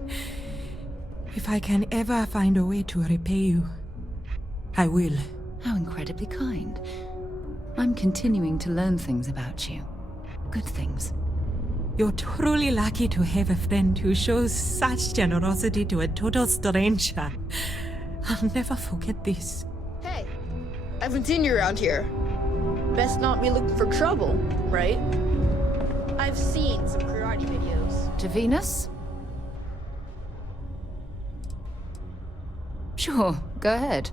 If I can ever find a way to repay you, I will. How incredibly kind. I'm continuing to learn things about you. Good things. You're truly lucky to have a friend who shows such generosity to a total stranger. I'll never forget this. Hey, I haven't seen you around here. Best not be looking for trouble, right? I've seen some karate videos. To Venus? Sure, go ahead.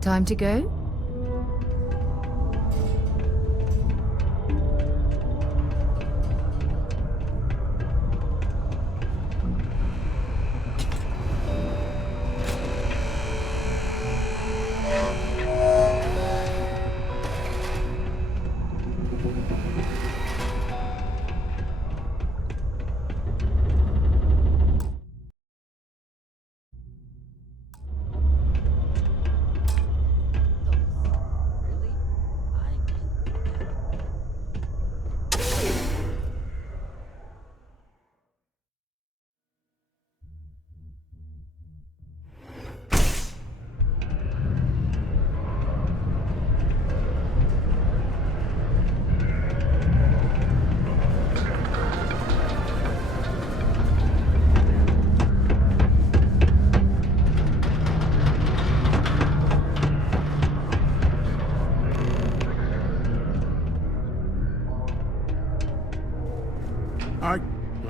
Time to go?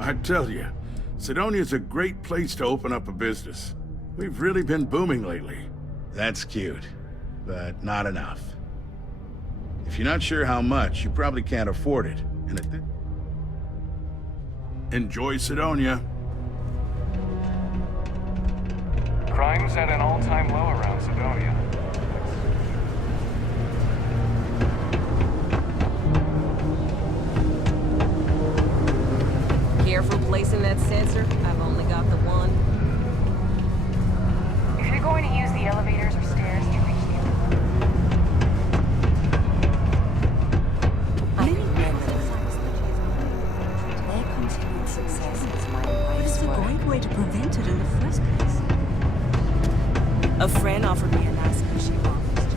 I tell you, Cydonia's a great place to open up a business. We've really been booming lately. That's cute, but not enough. If you're not sure how much, you probably can't afford it. And enjoy Cydonia. Crime's at an all-time low around Cydonia. Careful placing that sensor. I've only got the one. If you're going to use the elevators or stairs to reach the other level, way to prevent it in the first place? A friend offered me a nice cushy office job.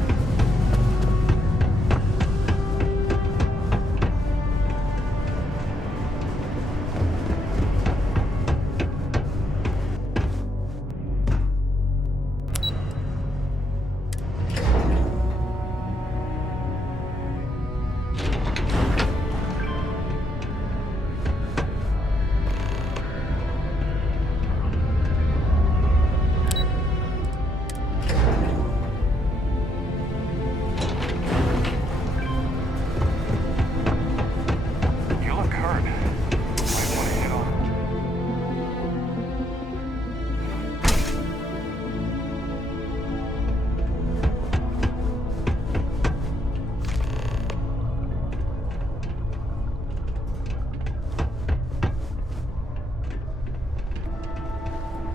You look hurt. Might want to head on.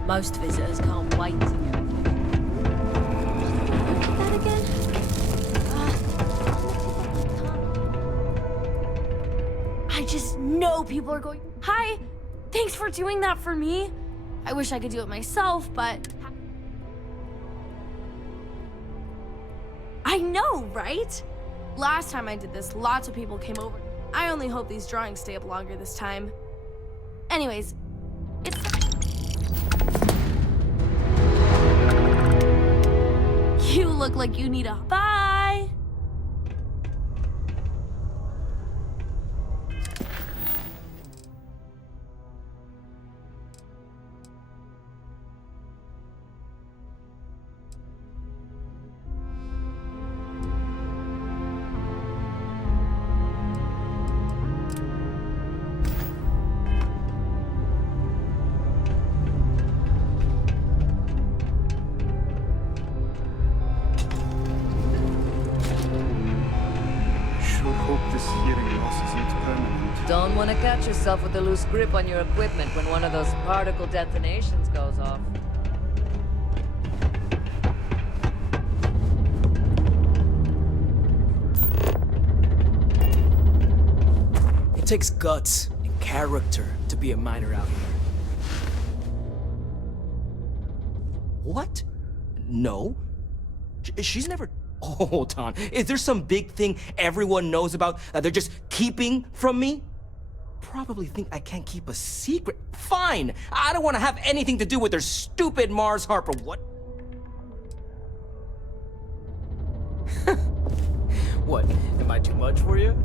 Most visitors can't wait to get That again? I just know people are going, hi, thanks for doing that for me. I wish I could do it myself, but... I know, right? Last time I did this, lots of people came over. I only hope these drawings stay up longer this time. Anyways, it's... You look like you need a... Bye! Sure hope this hearing loss isn't permanent. Don't want to catch yourself with a loose grip on your equipment when one of those particle detonations goes off. It takes guts and character to be a miner out here. What? No. She's never... Hold on. Is there some big thing everyone knows about that they're just keeping from me? Probably think I can't keep a secret. Fine. I don't want to have anything to do with their stupid Mars Harper. What? What? Am I too much for you?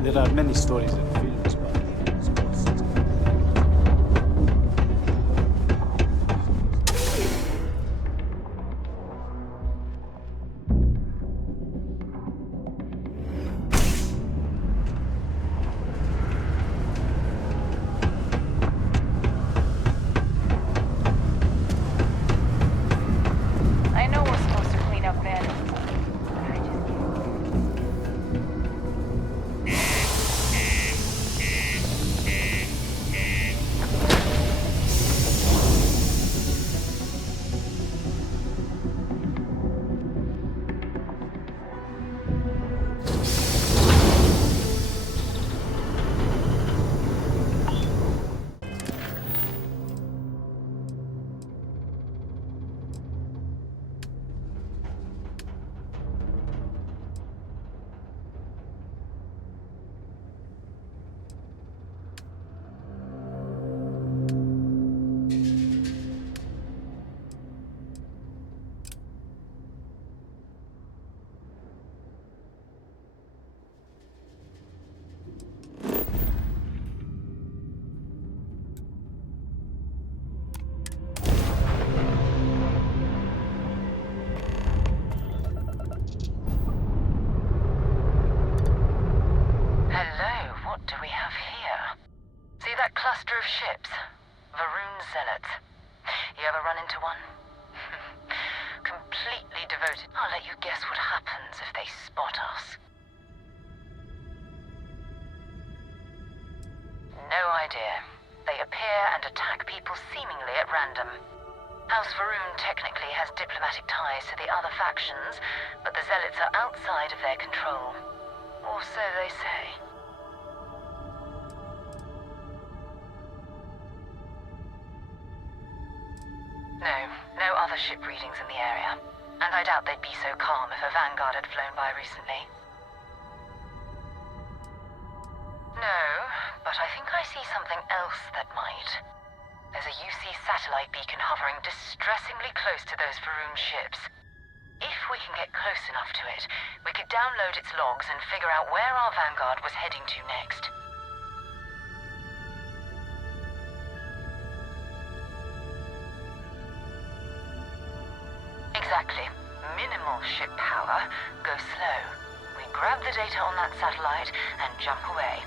There are many stories and films about these ghosts. I know we're supposed to clean up then. ships. Varun zealots. You ever run into one? Completely devoted. I'll let you guess what happens if they spot us. No idea. They appear and attack people seemingly at random. House Varun technically has diplomatic ties to the other factions, but the Zealots are outside of their control. Or so they say. No other ship readings in the area. And I doubt they'd be so calm if a Vanguard had flown by recently. No, but I think I see something else that might. There's a UC satellite beacon hovering distressingly close to those Varun ships. If we can get close enough to it, we could download its logs and figure out where our Vanguard was heading to next. Exactly. Minimal ship power. Go slow. We grab the data on that satellite and jump away.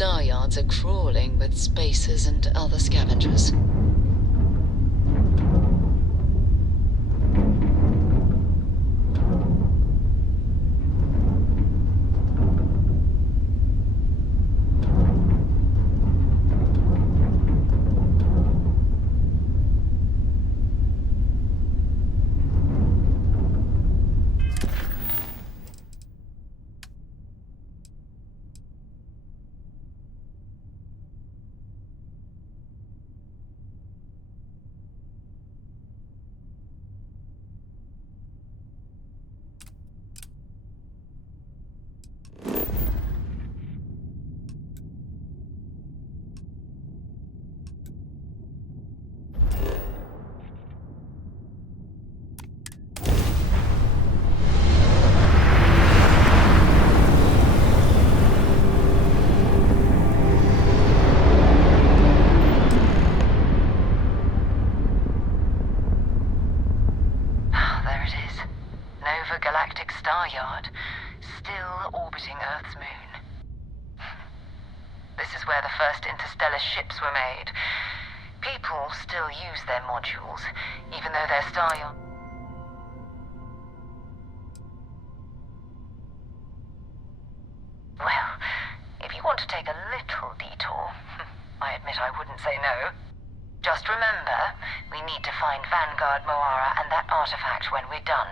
Star yards are crawling with spacers and other scavengers. Nova Galactic Star Yard, still orbiting Earth's moon. This is where the first interstellar ships were made. People still use their modules, even though their star yard... Well, if you want to take a little detour, I admit I wouldn't say no. Just remember, we need to find Vanguard Moara and that artifact when we're done.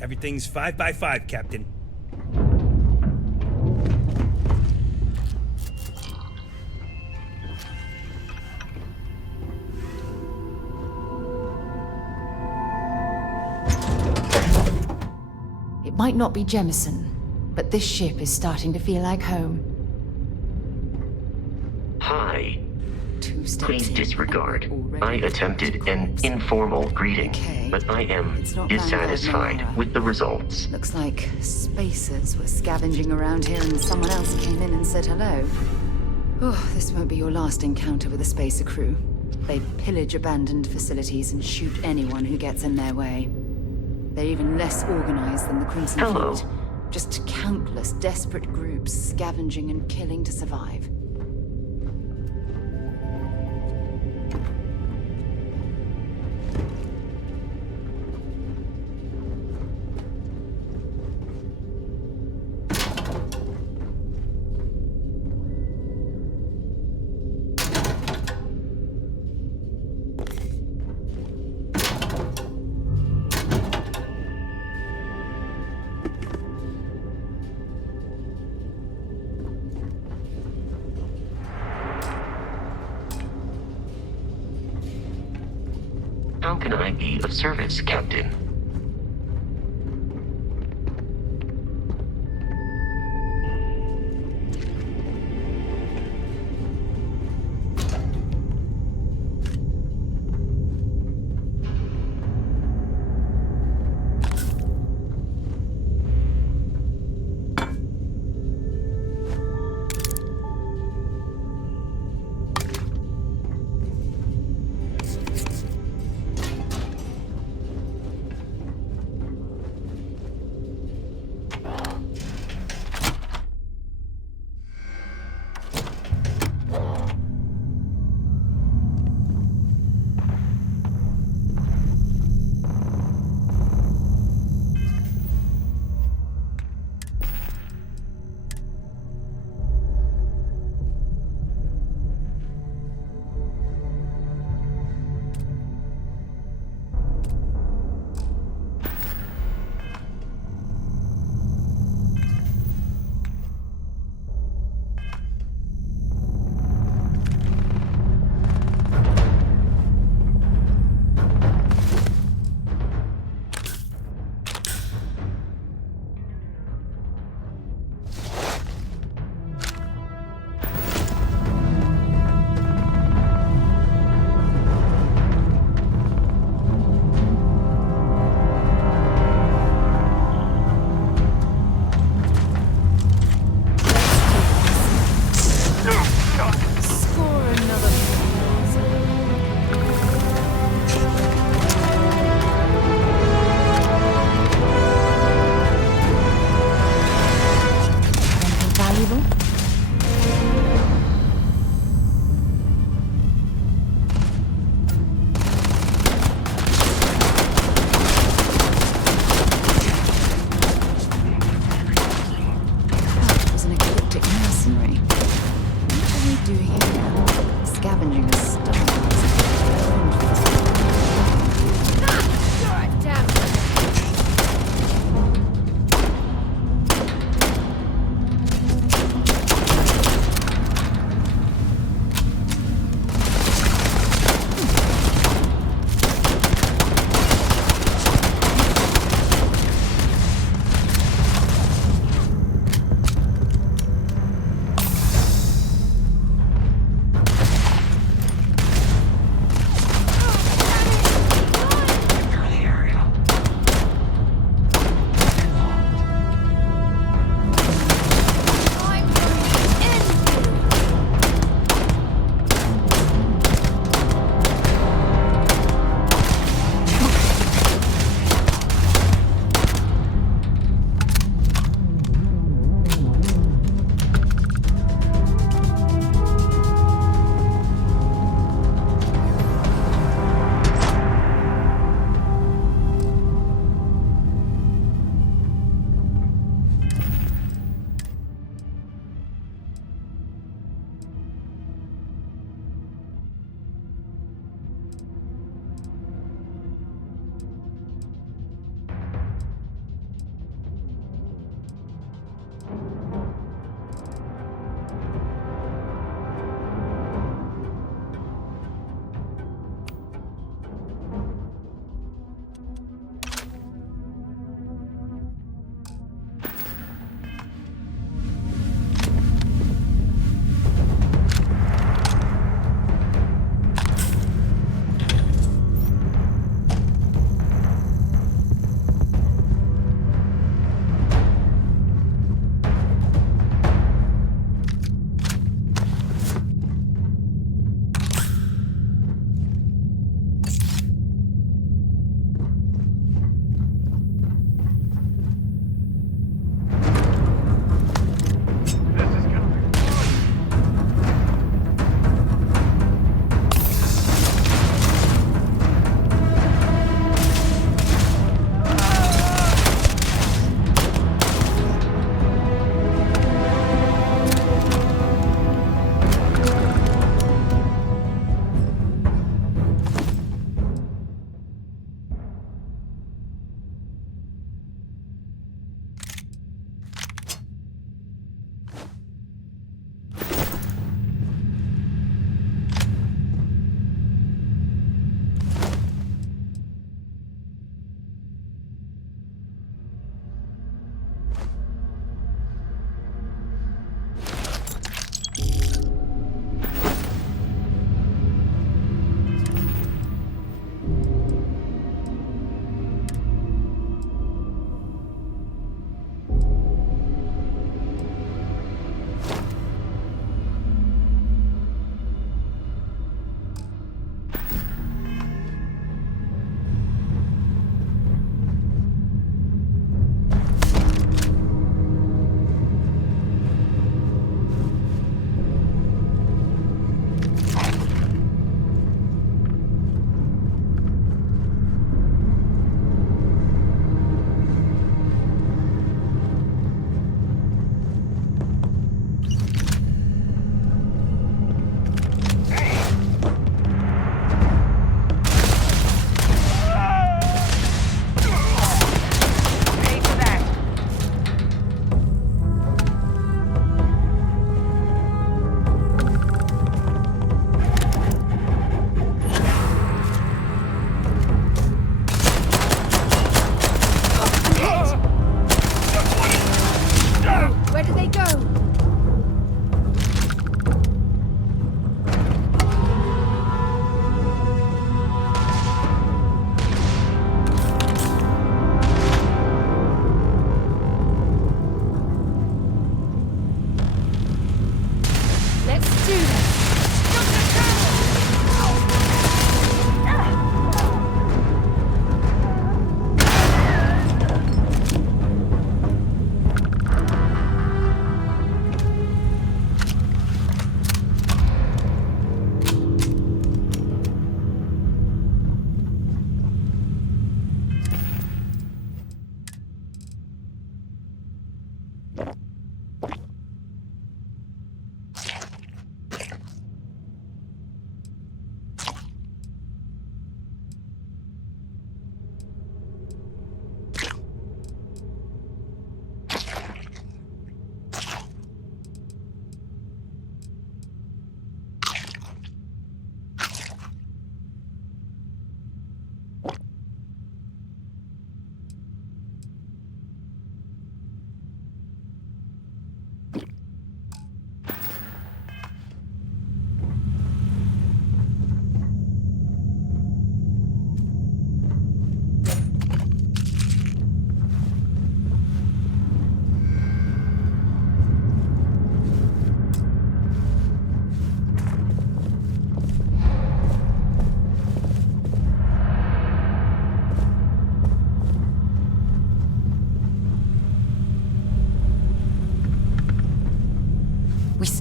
Everything's 5 by 5, Captain. It might not be Jemison, but this ship is starting to feel like home. Hi. Please in. disregard. I attempted an informal greeting, but I am dissatisfied with the results. Looks like spacers were scavenging around here and someone else came in and said hello. Oh, this won't be your last encounter with a spacer crew. They pillage abandoned facilities and shoot anyone who gets in their way. They're even less organized than the Crimson Fleet. Just countless desperate groups scavenging and killing to survive. How can I be of service, Captain?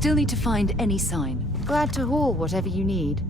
Still need to find any sign. Glad to haul whatever you need.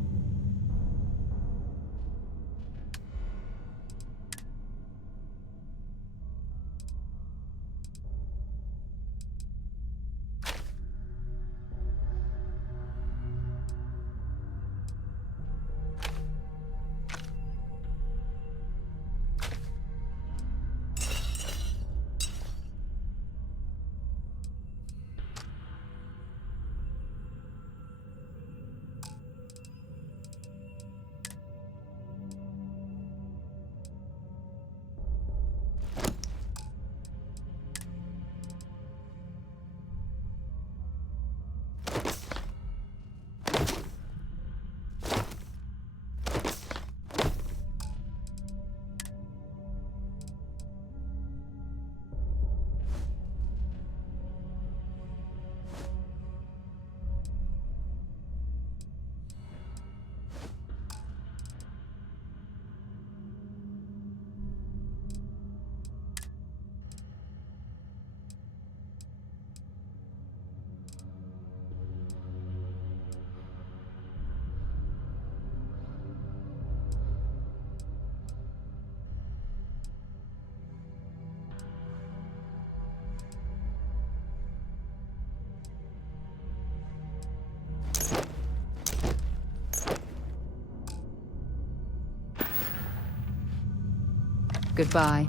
Goodbye.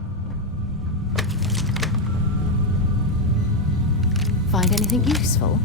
Find anything useful?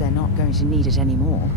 they're not going to need it anymore.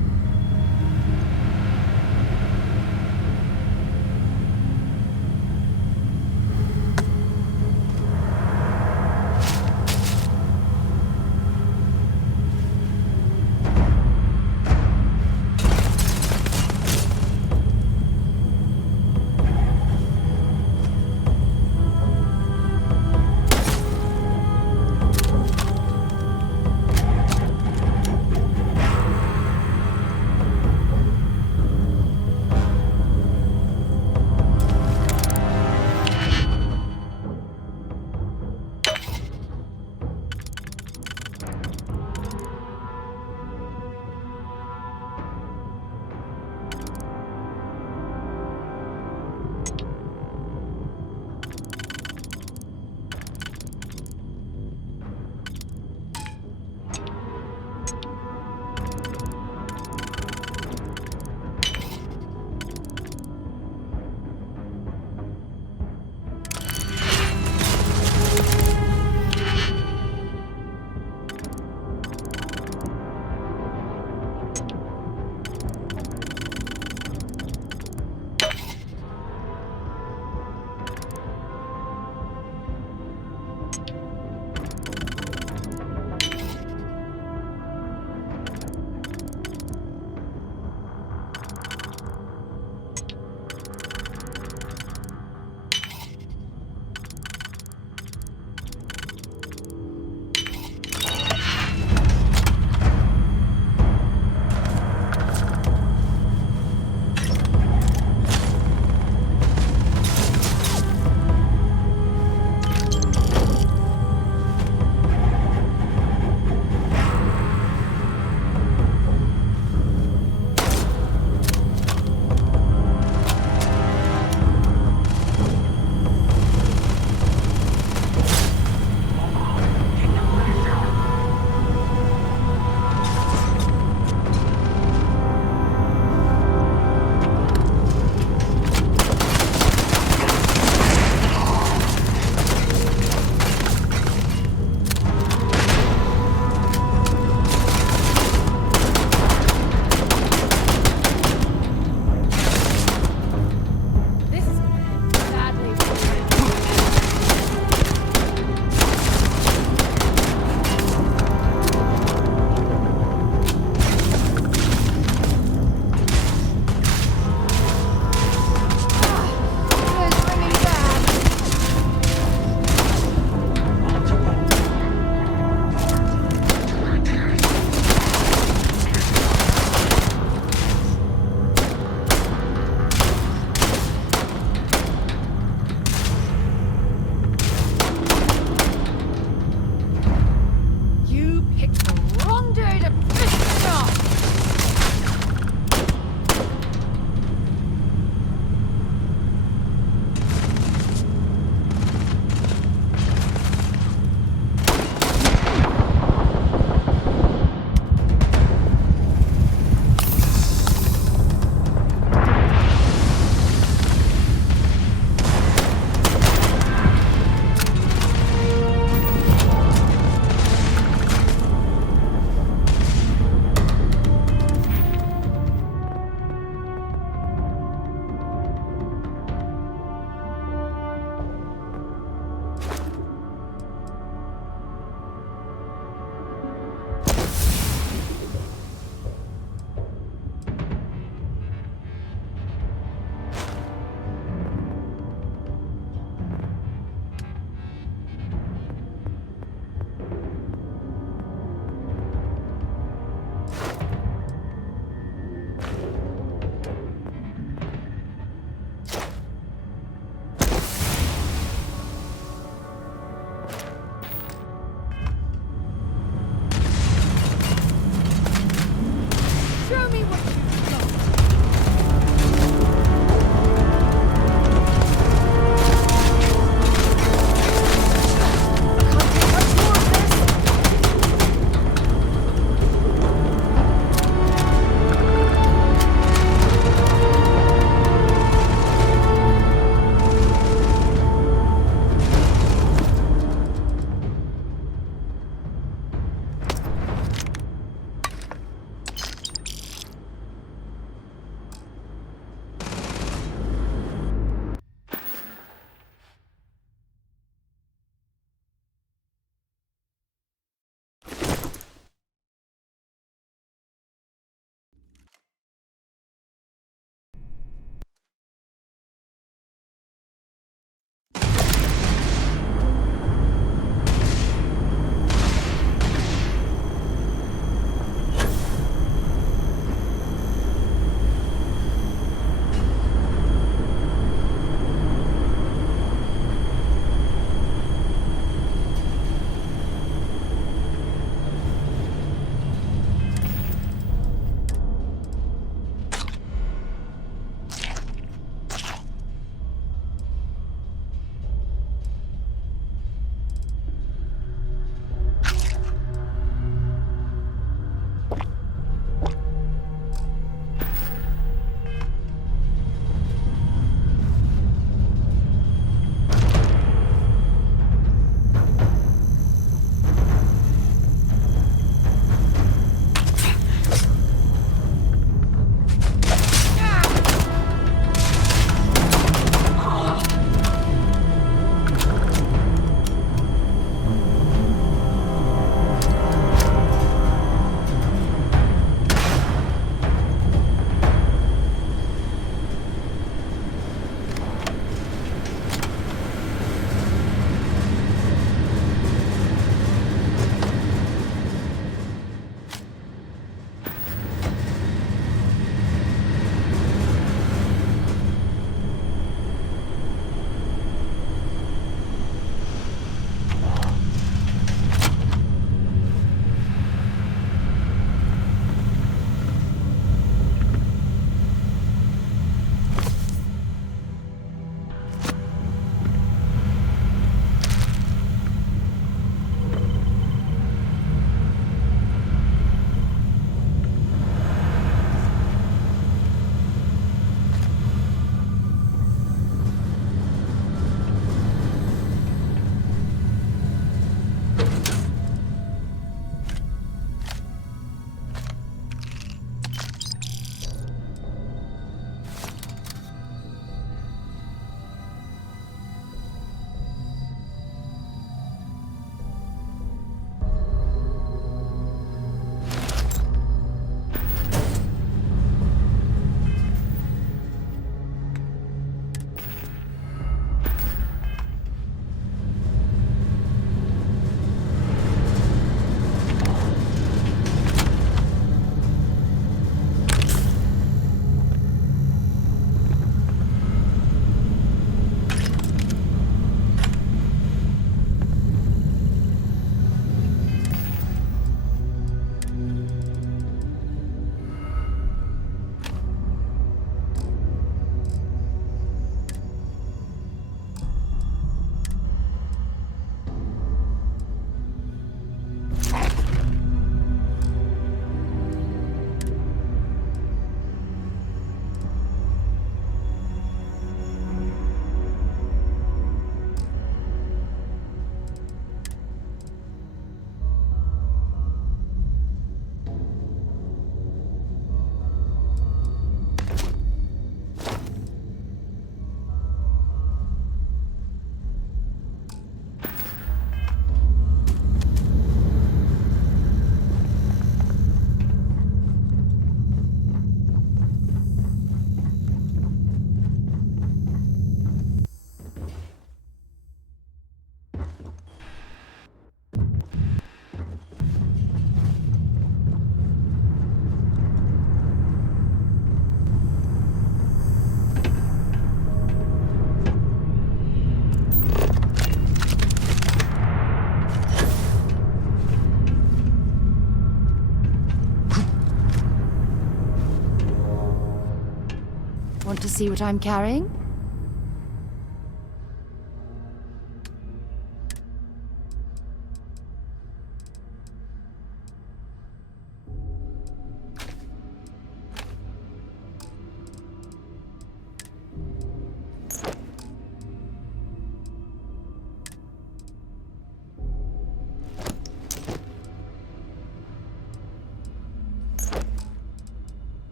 see what I'm carrying?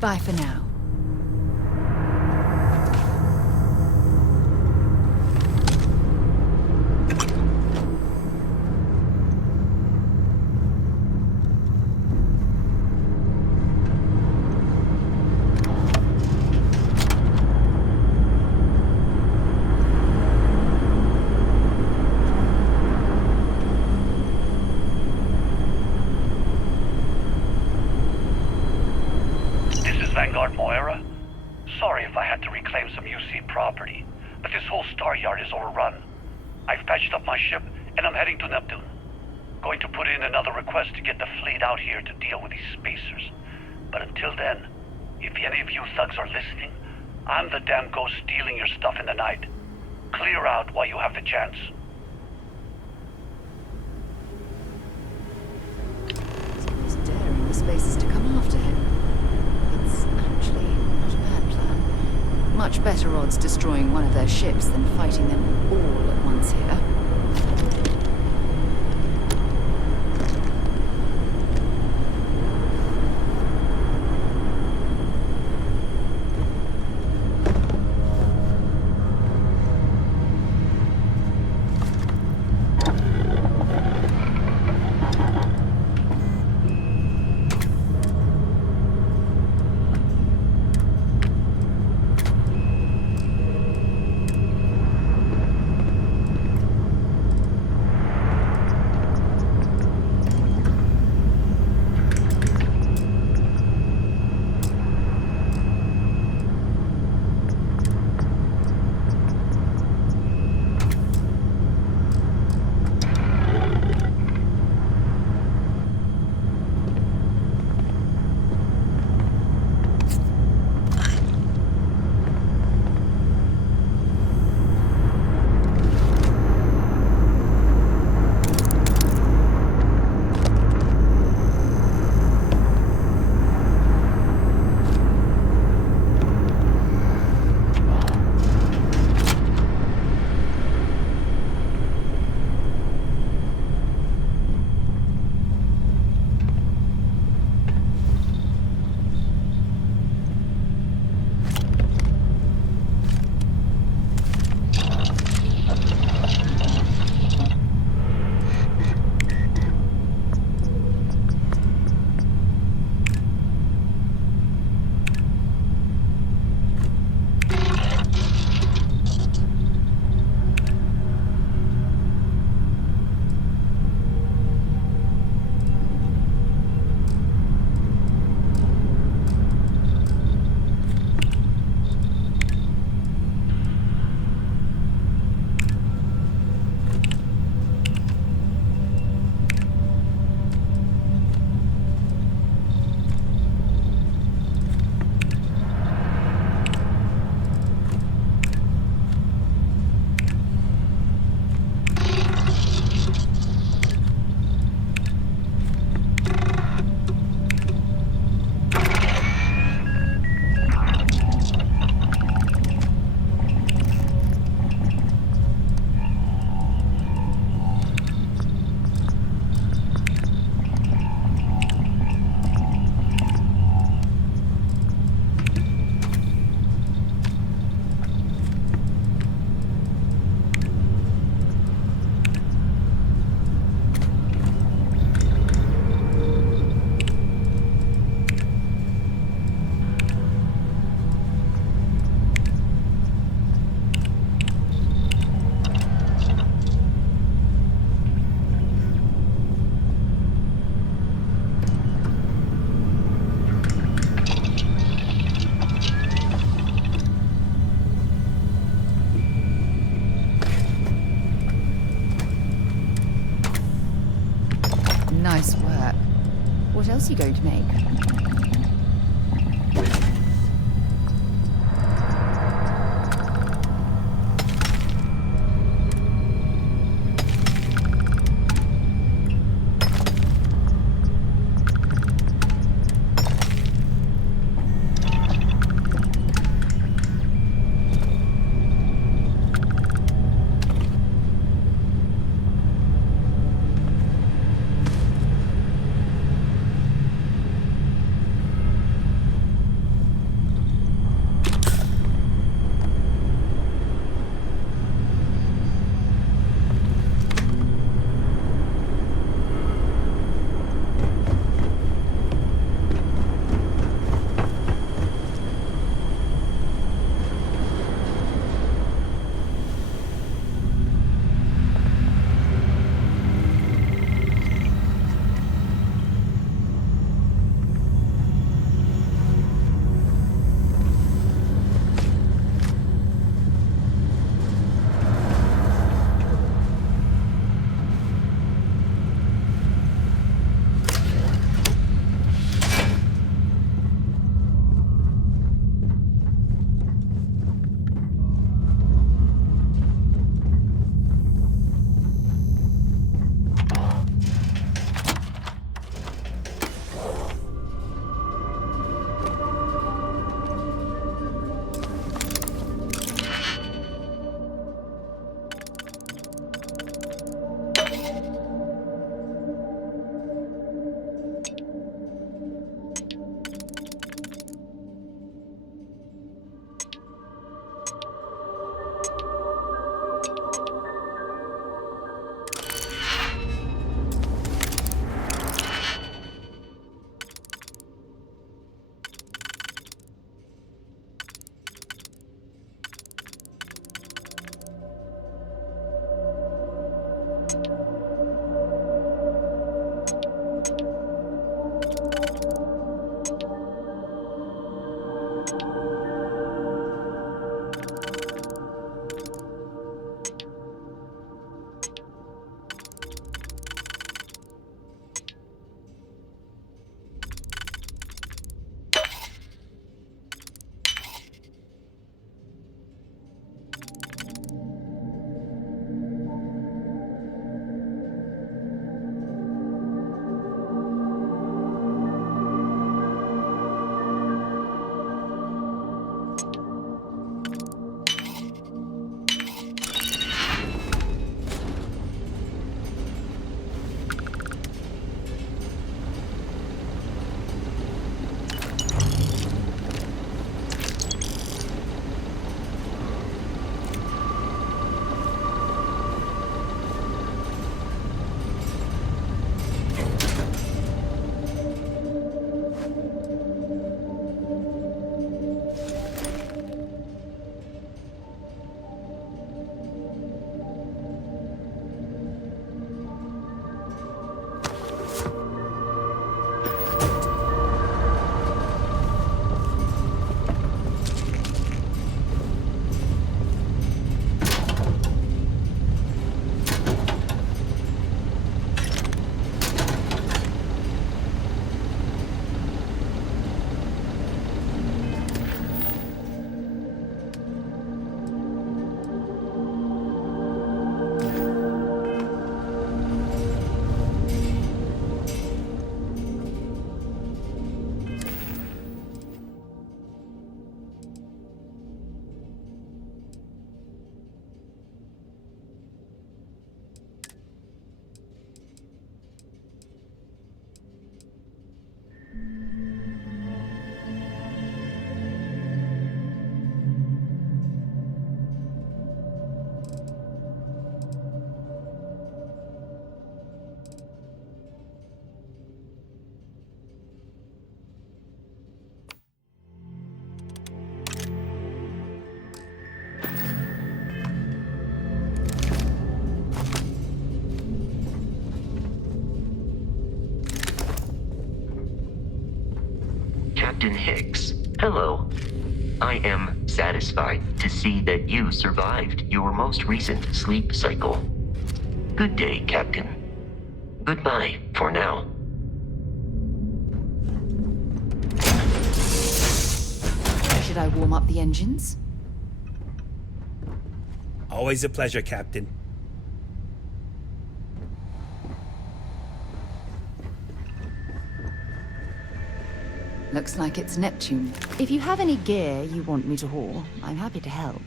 Bye for now. Sorry if I had to reclaim some UC property, but this whole star yard is overrun. I've patched up my ship, and I'm heading to Neptune. Going to put in another request to get the fleet out here to deal with these spacers. But until then, if any of you thugs are listening, I'm the damn ghost stealing your stuff in the night. Clear out while you have the chance. He's daring the spacers to come after him. It's actually not a bad plan. Much better odds destroying one of their ships than fighting them all at once here. What else are you going to make? Captain Hicks, hello. I am satisfied to see that you survived your most recent sleep cycle. Good day, Captain. Goodbye for now. Should I warm up the engines? Always a pleasure, Captain. Looks like it's Neptune. If you have any gear you want me to haul, I'm happy to help.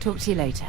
Talk to you later.